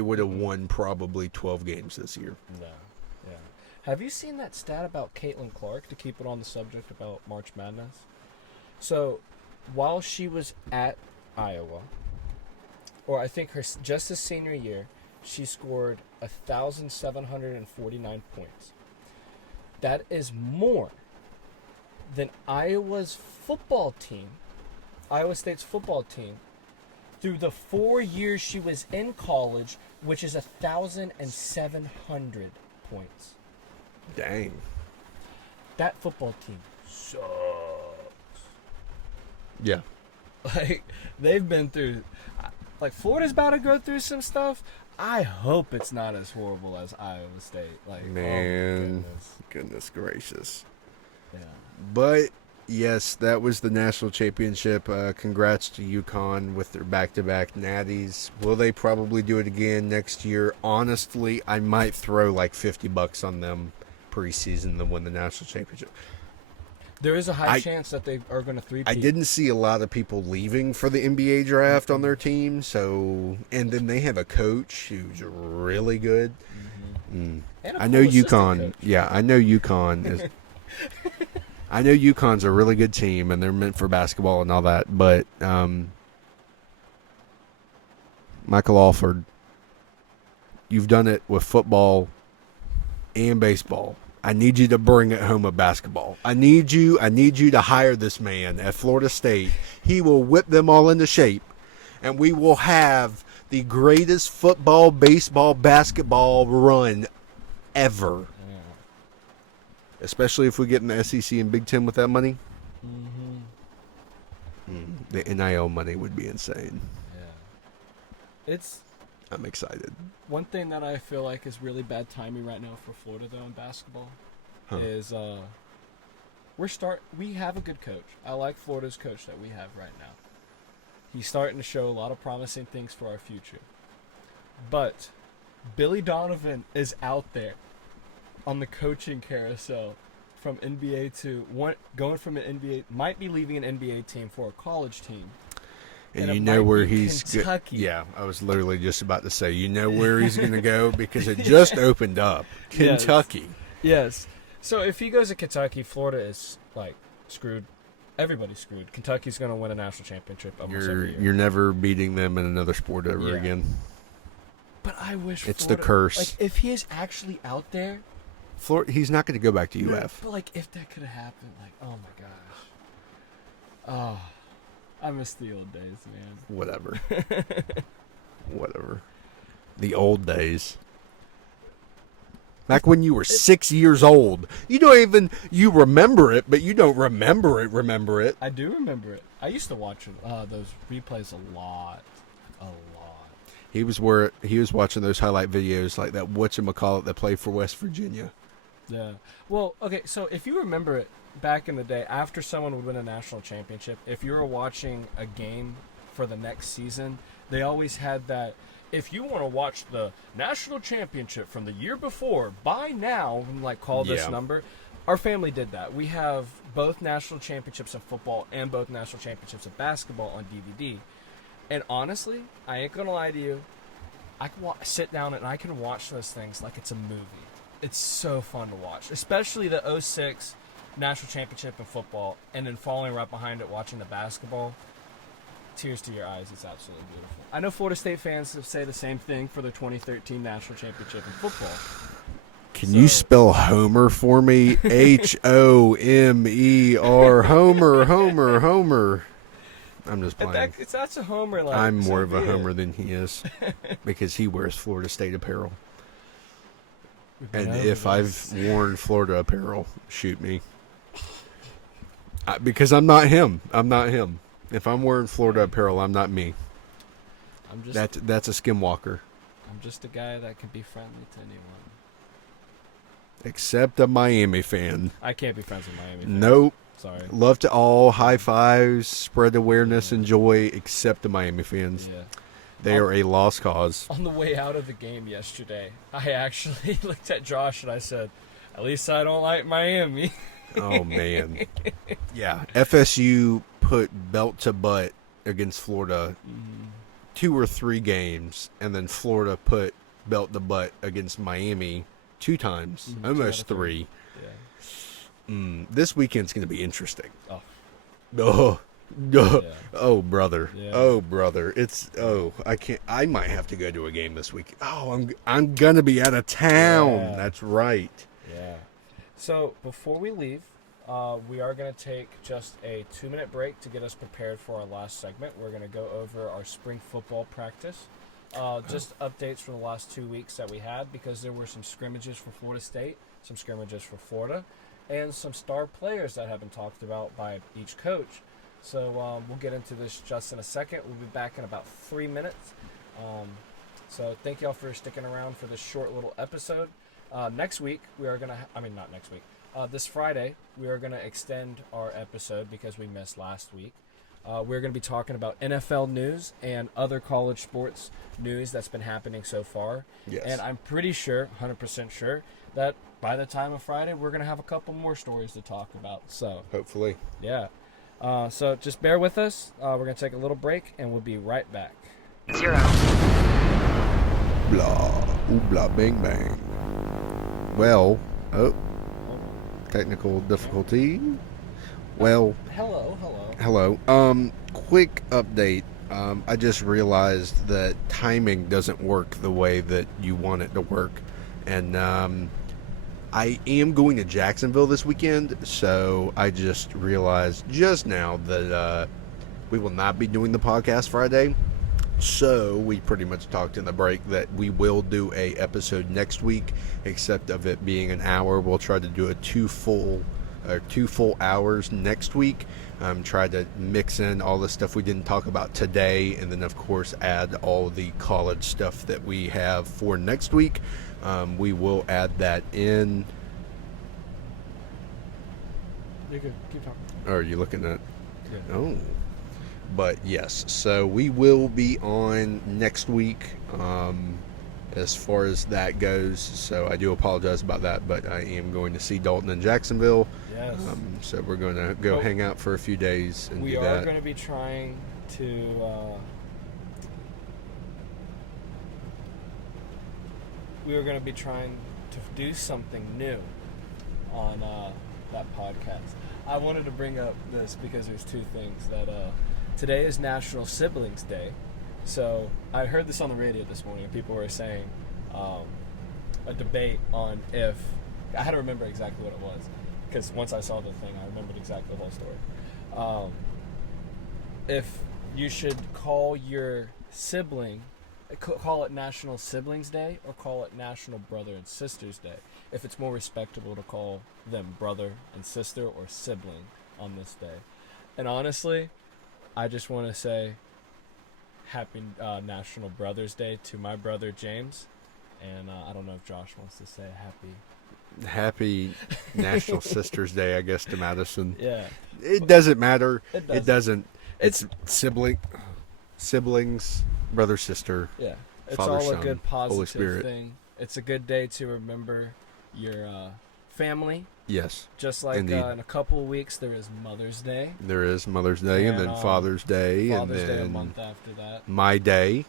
would have won probably 12 games this year. no, yeah. Have you seen that stat about Caitlin Clark, to keep it on the subject about March Madness? So, while she was at Iowa, or I think just his senior year, she scored 1,749 points. That is more than Iowa State's football team, through the 4 years she was in college, which is 1,700 points. Dang. That football team sucks. Yeah. Like, they've been through... Like, Florida's about to go through some stuff. I hope it's not as horrible as Iowa State. Like, Man, oh goodness gracious. my goodness. But yes, that was the national championship. Congrats to UConn with their back-to-back natties. Will they probably do it again next year? Honestly, I might throw like $50 on them preseason to win the national championship. There is a high chance that they are going to three-peat. I didn't see a lot of people leaving for the NBA draft on their team, and then they have a coach who's really good. And a I know cool assistant UConn. coach. Yeah, I know UConn is. I know UConn's a really good team, and they're meant for basketball and all that. But Michael Alford, you've done it with football and baseball. I need you to bring it home with basketball. I need you to hire this man at Florida State. He will whip them all into shape, and we will have the greatest football, baseball, basketball run ever. Yeah. Especially if we get in the SEC and Big Ten with that money. The NIL money would be insane. Yeah. I'm excited. One thing that I feel like is really bad timing right now for Florida, though, in basketball, is we have a good coach. I like Florida's coach that we have right now. He's starting to show a lot of promising things for our future. But Billy Donovan is out there on the coaching carousel from NBA going from an NBA, might be leaving an NBA team for a college team. And it you know might where be he's Kentucky. Yeah, I was literally just about to say, you know where he's going to go because it just opened up. Kentucky. Yes. So if he goes to Kentucky, Florida is like screwed. Everybody's screwed. Kentucky's going to win a national championship almost every year. You're never beating them in another sport ever again. But I wish it's Florida, the curse. Like, if he is actually out there, He's not going to go back to UF. But like, if that could have happened, like, oh my gosh. Oh, I miss the old days, man. Whatever. Whatever. The old days. Back when you were 6 years old. You remember it, but you don't remember it. I do remember it. I used to watch those replays a lot. He was watching those highlight videos like that whatchamacallit that played for West Virginia. Yeah. Well, okay, so if you remember it, back in the day, after someone would win a national championship, if you were watching a game for the next season, they always had that, if you want to watch the national championship from the year before, buy now, and like call this number. Our family did that. We have both national championships of football and both national championships of basketball on DVD. And honestly, I ain't going to lie to you, I can sit down and I can watch those things like it's a movie. It's so fun to watch, especially the 2006 national championship in football, and then following right behind it, watching the basketball. Tears to your eyes. It's absolutely beautiful. I know Florida State fans say the same thing for their 2013 national championship in football. Can you spell Homer for me? Homer. Homer. I'm just playing. That's a homer. Like, I'm more of a homer than he is because he wears Florida State apparel. And if I've worn Florida apparel, shoot me. Because I'm not him. I'm not him. If I'm wearing Florida apparel, I'm not me. I'm just That's a skinwalker. I'm just a guy that can be friendly to anyone. Except a Miami fan. I can't be friends with Miami fans. Nope. Sorry. Love to all high fives, spread awareness and joy, except the Miami fans. Yeah. They are a lost cause. On the way out of the game yesterday, I actually looked at Josh and I said, "At least I don't like Miami." Oh man. Yeah. FSU put belt to butt against Florida 2 or 3 games, and then Florida put belt to butt against Miami 2 times, almost 3. Yeah. This weekend's going to be interesting. Oh. Oh, oh, Yeah. oh, brother. Yeah. Oh, brother. I can't. I might have to go to a game this week. Oh, I'm going to be out of town. Yeah. That's right. Yeah. So before we leave, we are going to take just a 2-minute break to get us prepared for our last segment. We're going to go over our spring football practice. Just updates from the last 2 weeks that we had, because there were some scrimmages for Florida State, some scrimmages for Florida, and some star players that have been talked about by each coach. So we'll get into this just in a second. We'll be back in about 3 minutes. So thank y'all for sticking around for this short little episode. Next week, we are going to, not next week, this Friday, we are going to extend our episode because we missed last week. We're going to be talking about NFL news and other college sports news that's been happening so far. Yes. And I'm pretty sure, 100% sure, that by the time of Friday, we're going to have a couple more stories to talk about. So, Hopefully. yeah. So just bear with us. We're going to take a little break, and we'll be right back. 0. Blah. Ooh, blah, bang, bang. Well, technical difficulty. Well, Hello. Quick update. I just realized that timing doesn't work the way that you want it to work. And I am going to Jacksonville this weekend, so I just realized just now that we will not be doing the podcast Friday. So we pretty much talked in the break that we will do a episode next week, except of it being an hour. We'll try to do a 2 full hours next week. Try to mix in all the stuff we didn't talk about today, and then of course add all the college stuff that we have for next week. We will add that in. You can keep talking. Are you looking at? Yeah. Oh. But yes, so we will be on next week as far as that goes. So I do apologize about that, but I am going to see Dalton in Jacksonville. Yes. So we're going to go hang out for a few days and We do are that. going to be trying to. We are going to be trying to do something new on that podcast. I wanted to bring up this because there's 2 things that. Today is National Siblings Day. So I heard this on the radio this morning, and people were saying a debate on if I had to remember exactly what it was, because once I saw the thing, I remembered exactly the whole story. If you should call your sibling, call it National Siblings Day or call it National Brother and Sisters Day, if it's more respectable to call them brother and sister or sibling on this day. And honestly, I just want to say happy National Brothers Day to my brother James, and I don't know if Josh wants to say Happy National Sisters Day, I guess, to Madison. Yeah. It doesn't matter. It doesn't. It's siblings, brother, sister. Yeah. It's Father, all Son, a good Holy positive Spirit. thing. It's a good day to remember your family. Yes. Just like in a couple of weeks, there is Mother's Day. There is Mother's Day, and then Father's Day, Father's and Day then a month after that. my day.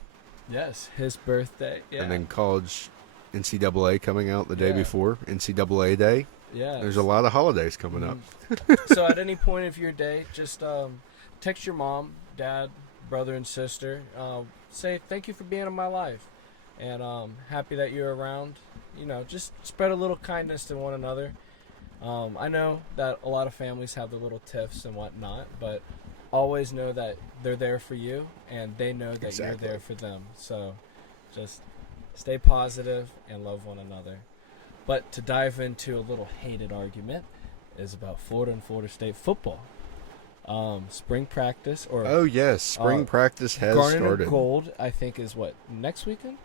Yes, his birthday. Yeah. And then college NCAA coming out the day Yeah. before. NCAA Day. Yeah. There's a lot of holidays coming up. So at any point of your day, just text your mom, dad, brother, and sister. Say thank you for being in my life, and happy that you're around. Just spread a little kindness to one another. I know that a lot of families have their little tiffs and whatnot, but always know that they're there for you, and they know that Exactly. you're there for them. So just stay positive and love one another. But to dive into a little hated argument is about Florida and Florida State football. Spring practice or Oh yes, spring practice has Garnet started. of Gold, I think, is what, next weekend?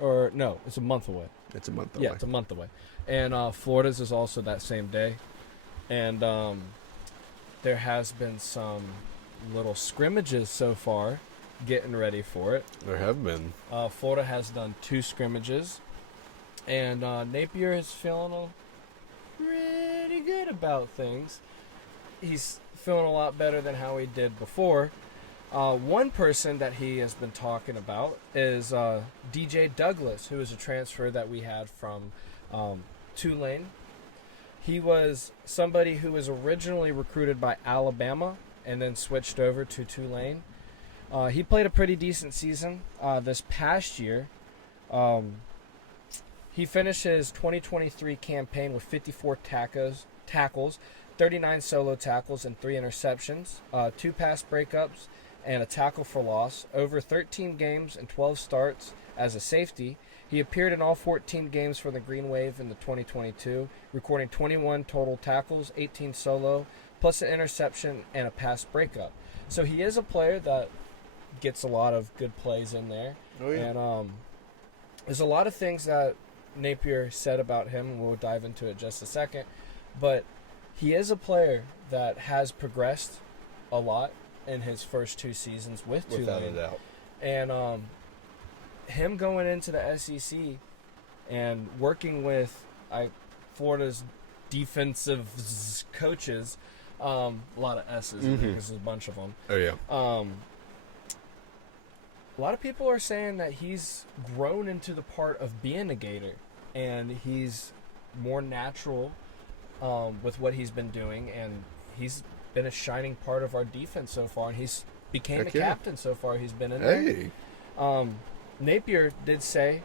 Or no, it's a month away. It's a month away. Yeah, it's a month away. And Florida's is also that same day. And there has been some little scrimmages so far getting ready for it. There have been. Florida has done 2 scrimmages. And Napier is feeling pretty good about things. He's feeling a lot better than how he did before. One person that he has been talking about is DJ Douglas, who is a transfer that we had from Tulane. He was somebody who was originally recruited by Alabama and then switched over to Tulane. He played a pretty decent season this past year. He finished his 2023 campaign with 54 tackles, 39 solo tackles, and 3 interceptions, 2 pass breakups, and a tackle for loss. Over 13 games and 12 starts as a safety. He appeared in all 14 games for the Green Wave in the 2022, recording 21 total tackles, 18 solo, plus an interception and a pass breakup. So he is a player that gets a lot of good plays in there. Oh, yeah. And there's a lot of things that Napier said about him, and we'll dive into it just a second. But he is a player that has progressed a lot in his first 2 seasons with Tulane. Without a doubt. And him going into the SEC and working with Florida's defensive coaches, a lot of S's in there because there's a bunch of them. Oh yeah. A lot of people are saying that he's grown into the part of being a Gator, and he's more natural with what he's been doing, and he's been a shining part of our defense so far, and he's became Heck a yeah. captain so far. He's been in there. Hey. Napier did say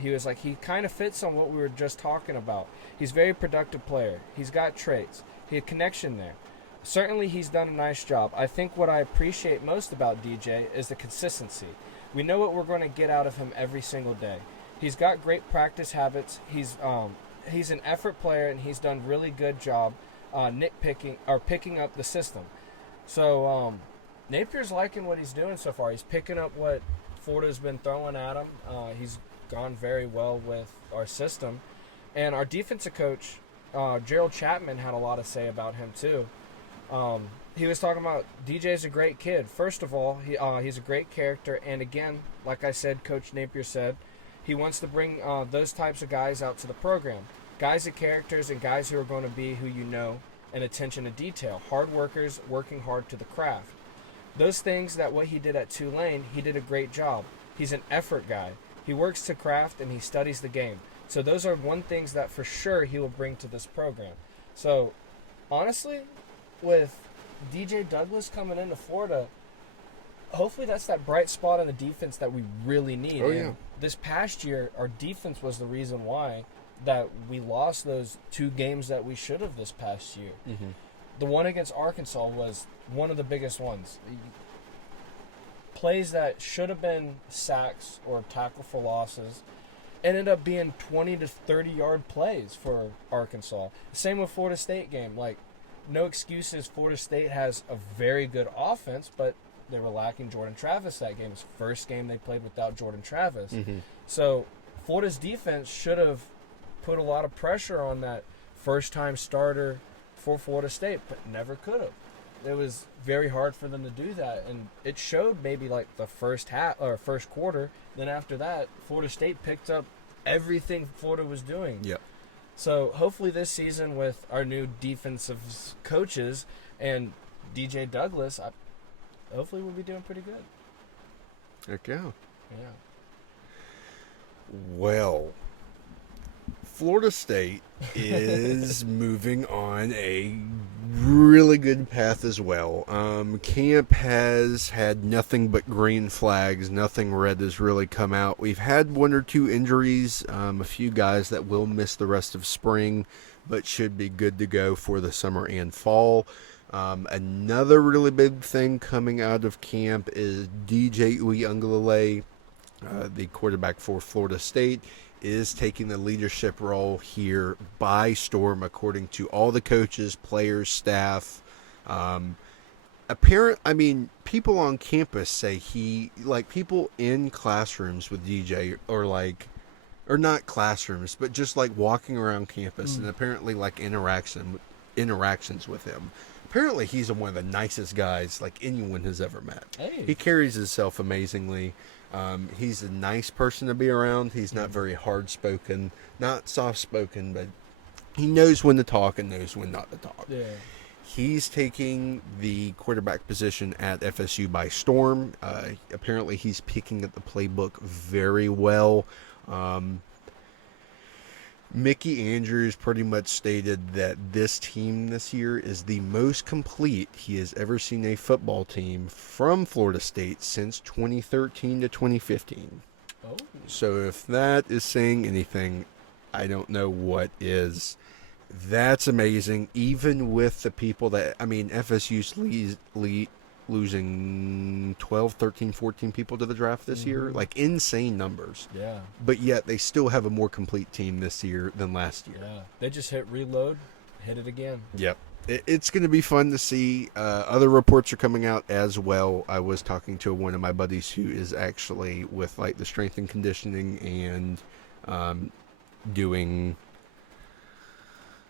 he was like, he kind of fits on what we were just talking about. He's a very productive player. He's got traits. He had connection there. Certainly he's done a nice job. I think what I appreciate most about DJ is the consistency. We know what we're going to get out of him every single day. He's got great practice habits. He's an effort player, and he's done really good job picking up the system. So Napier's liking what he's doing so far. He's picking up what Florida's been throwing at him. He's gone very well with our system. And our defensive coach, Gerald Chapman, had a lot to say about him too. He was talking about DJ's a great kid. First of all, he's a great character. And again, like I said, Coach Napier said, he wants to bring those types of guys out to the program. Guys of characters and guys who are going to be who you know, and attention to detail. Hard workers working hard to the craft. Those things that what he did at Tulane, he did a great job. He's an effort guy. He works to craft and he studies the game. So those are one things that for sure he will bring to this program. So honestly, with DJ Douglas coming into Florida, hopefully that's that bright spot on the defense that we really need. Oh, And yeah. this past year, our defense was the reason why that we lost those 2 games that we should have this past year. Mm-hmm. The one against Arkansas was one of the biggest ones. Plays that should have been sacks or tackle for losses ended up being 20 to 30 yard plays for Arkansas. Same with Florida State game. Like, no excuses. Florida State has a very good offense, but they were lacking Jordan Travis that game. It was the first game they played without Jordan Travis. Mm-hmm. So Florida's defense should have put a lot of pressure on that first-time starter for Florida State, but never could have. It was very hard for them to do that, and it showed maybe like the first quarter. Then after that, Florida State picked up everything Florida was doing. Yep. So hopefully this season with our new defensive coaches and DJ Douglas, hopefully we'll be doing pretty good. Heck yeah. Yeah. Well, Florida State is moving on a really good path as well. Camp has had nothing but green flags. Nothing red has really come out. We've had 1 or 2 injuries, a few guys that will miss the rest of spring, but should be good to go for the summer and fall. Another really big thing coming out of camp is DJ Uiagalelei, the quarterback for Florida State, is taking the leadership role here by storm, according to all the coaches, players, staff. I mean, people on campus say people in classrooms with DJ or not classrooms, but just like walking around campus, and apparently like interactions with him. Apparently, he's one of the nicest guys like anyone has ever met. Hey. He carries himself amazingly. He's a nice person to be around. He's not very hard spoken, not soft spoken, but he knows when to talk and knows when not to talk. Yeah. He's taking the quarterback position at FSU by storm. Apparently, he's picking up the playbook very well. Mickey Andrews pretty much stated that this team this year is the most complete he has ever seen a football team from Florida State since 2013 to 2015. Oh. So if that is saying anything, I don't know what is. That's amazing. Even with the people FSU's losing 12, 13, 14 people to the draft this year. Like, insane numbers. Yeah. But yet, they still have a more complete team this year than last year. Yeah. They just hit reload, hit it again. Yep. It's going to be fun to see. Other reports are coming out as well. I was talking to one of my buddies who is actually with, like, the strength and conditioning and doing,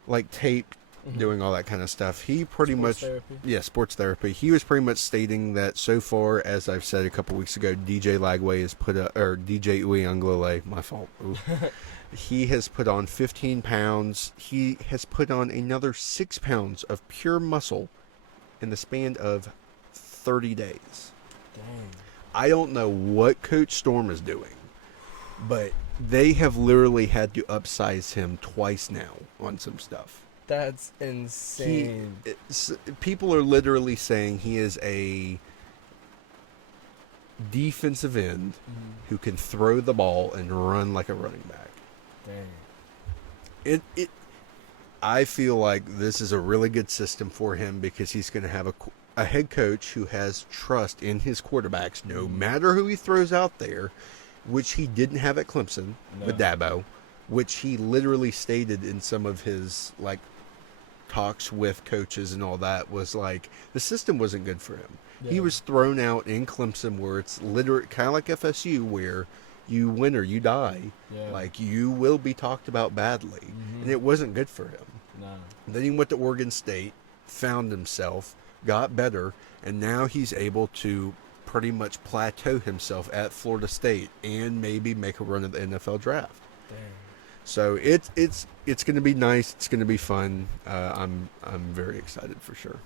like, tape, doing all that kind of stuff. He pretty Sports much therapy? Yeah, sports therapy. He was pretty much stating that so far, as I've said a couple weeks ago, DJ Lagway has DJ Uyanglele, my fault. He has put on 15 pounds. He has put on another 6 pounds of pure muscle in the span of 30 days. Dang. I don't know what Coach Storm is doing, but they have literally had to upsize him twice now on some stuff. That's insane. People are literally saying he is a defensive end who can throw the ball and run like a running back. Dang. I feel like this is a really good system for him because he's going to have a head coach who has trust in his quarterbacks, no matter who he throws out there, which he didn't have at Clemson with Dabo, which he literally stated in some of his like talks with coaches and all that, was like the system wasn't good for him. Yeah. He was thrown out in Clemson where it's literally kind of like FSU where you win or you die. Yeah. Like, you will be talked about badly. And it wasn't good for him. No. Then he went to Oregon State, found himself, got better, and now he's able to pretty much plateau himself at Florida State and maybe make a run at the NFL draft. Dang. So it's going to be nice. It's going to be fun. I'm very excited for sure.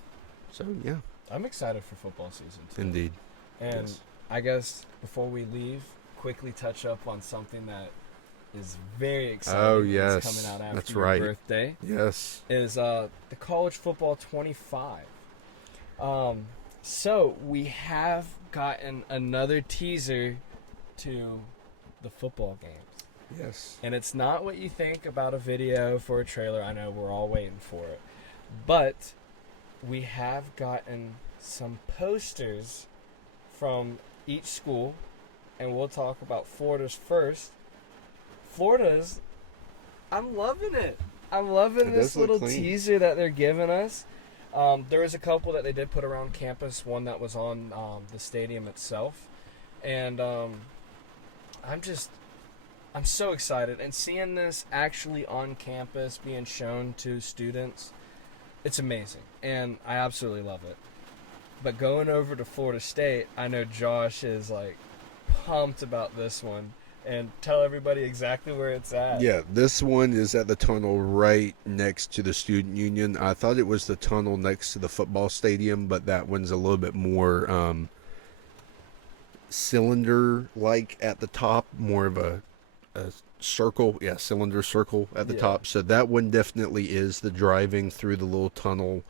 So yeah, I'm excited for football season too. indeed. And Yes. I guess before we leave, quickly touch up on something that is very exciting. Oh, and yes. is coming out after That's your right. birthday. Yes. Is the college football 25. So we have gotten another teaser to the football games. Yes. And it's not what you think about a video for a trailer. I know we're all waiting for it. But we have gotten some posters from each school. And we'll talk about Florida's first. Florida's, I'm loving it. I'm loving It this does look little clean. teaser that they're giving us. There was a couple that they did put around campus. One that was on the stadium itself. And I'm so excited. And seeing this actually on campus being shown to students, it's amazing. And I absolutely love it. But going over to Florida State, I know Josh is like pumped about this one. And tell everybody exactly where it's at. Yeah, this one is at the tunnel right next to the student union. I thought it was the tunnel next to the football stadium, but that one's a little bit more cylinder-like at the top, more of a circle, cylinder circle at the top. So that one definitely is the driving through the little tunnel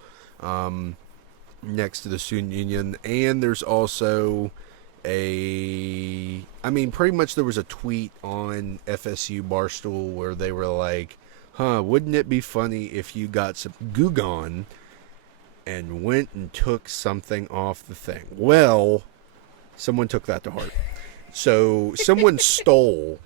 next to the student union. And there's also pretty much there was a tweet on FSU Barstool where they were like, wouldn't it be funny if you got some Gugon and went and took something off the thing? Well, someone took that to heart. So someone stole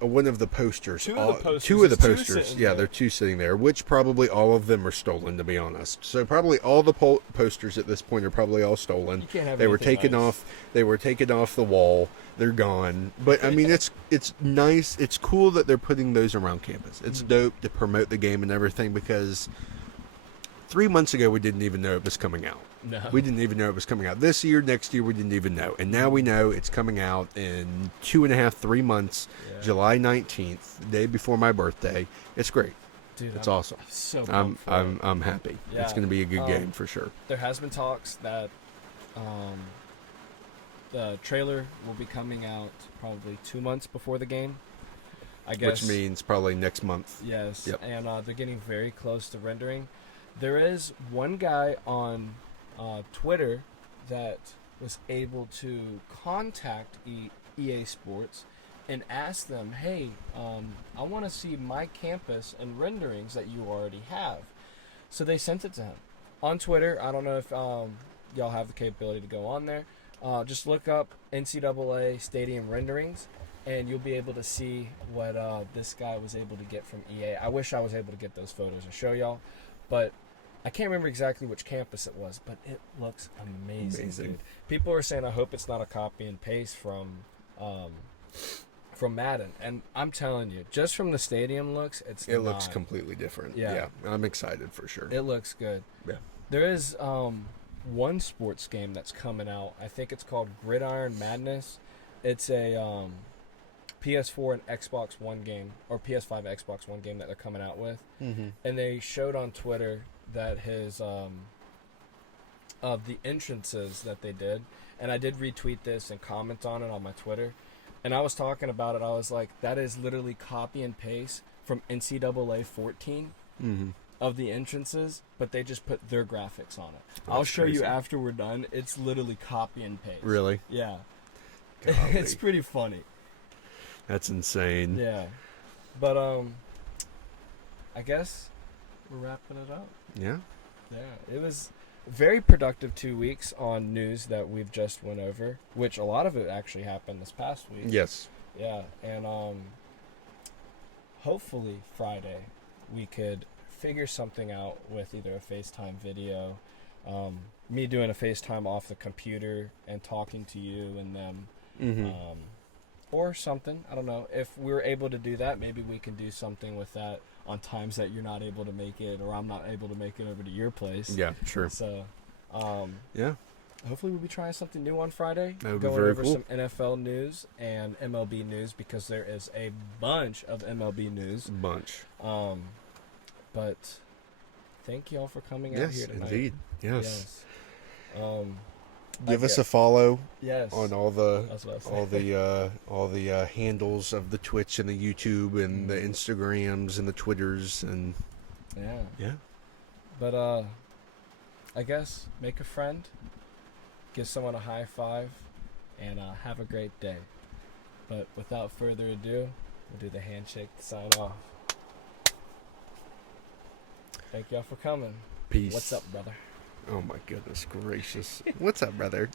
one of the posters. Two of the posters. Two of the There's two posters. sitting Yeah, there. there are two sitting there, which probably all of them are stolen, to be honest. So probably all the posters at this point are probably all stolen. You can't have They were anything taken nice. off. They were taken off the wall. They're gone. But I mean, it's nice. It's cool that they're putting those around campus. It's dope to promote the game and everything, because 3 months ago we didn't even know it was coming out. No. We didn't even know it was coming out this year. Next year we didn't even know, and now we know it's coming out in 2.5, 3 months. Yeah. July 19th, the day before my birthday. It's great. Dude, It's I'm awesome. So I'm pumped for it. I'm happy. Yeah. It's going to be a good game for sure. There has been talks that the trailer will be coming out probably 2 months before the game. I guess. Which means probably next month. Yes. Yep. And they're getting very close to rendering. There is one guy on Twitter that was able to contact EA Sports and ask them, hey, I want to see my campus and renderings that you already have. So they sent it to him on Twitter. I don't know if y'all have the capability to go on there. Just look up NCAA Stadium renderings, and you'll be able to see what this guy was able to get from EA. I wish I was able to get those photos and show y'all, but I can't remember exactly which campus it was, but it looks amazing. Dude. People are saying, I hope it's not a copy and paste from Madden, and I'm telling you, just from the stadium looks, it looks completely different. Yeah. I'm excited for sure. It looks good. Yeah. There is one sports game that's coming out. I think it's called Gridiron Madness. It's a PS4 and Xbox One game, or PS5 and Xbox One game that they're coming out with. Mm-hmm. And they showed on Twitter that his of the entrances that they did, and I did retweet this and comment on it on my Twitter, and I was talking about it. I was like, that is literally copy and paste from NCAA 14 of the entrances, but they just put their graphics on it. I'll show you after we're done. It's literally copy and paste. Really? Yeah. Golly. It's pretty funny. That's insane. Yeah. But I guess we're wrapping it up. Yeah. Yeah, it was a very productive 2 weeks on news that we've just went over, which a lot of it actually happened this past week. Yes. Yeah, and hopefully Friday we could figure something out with either a FaceTime video, me doing a FaceTime off the computer and talking to you and them, or something. I don't know. If we're able to do that, maybe we can do something with that on times that you're not able to make it, or I'm not able to make it over to your place. Yeah, sure. So, Yeah. hopefully we'll be trying something new on Friday. That would be going very over cool. some NFL news and MLB news, because there is a bunch of MLB news. Bunch. But thank y'all for coming out Yes, here tonight. indeed. Yes. Yes. Give us a follow Yes. on all the That's what I was all the handles of the Twitch and the YouTube and the Instagrams and the Twitters and Yeah. But I guess make a friend, give someone a high five, and have a great day. But without further ado, we'll do the handshake to sign off. Thank y'all for coming. peace. What's up, brother? Oh my goodness gracious. What's up, brother?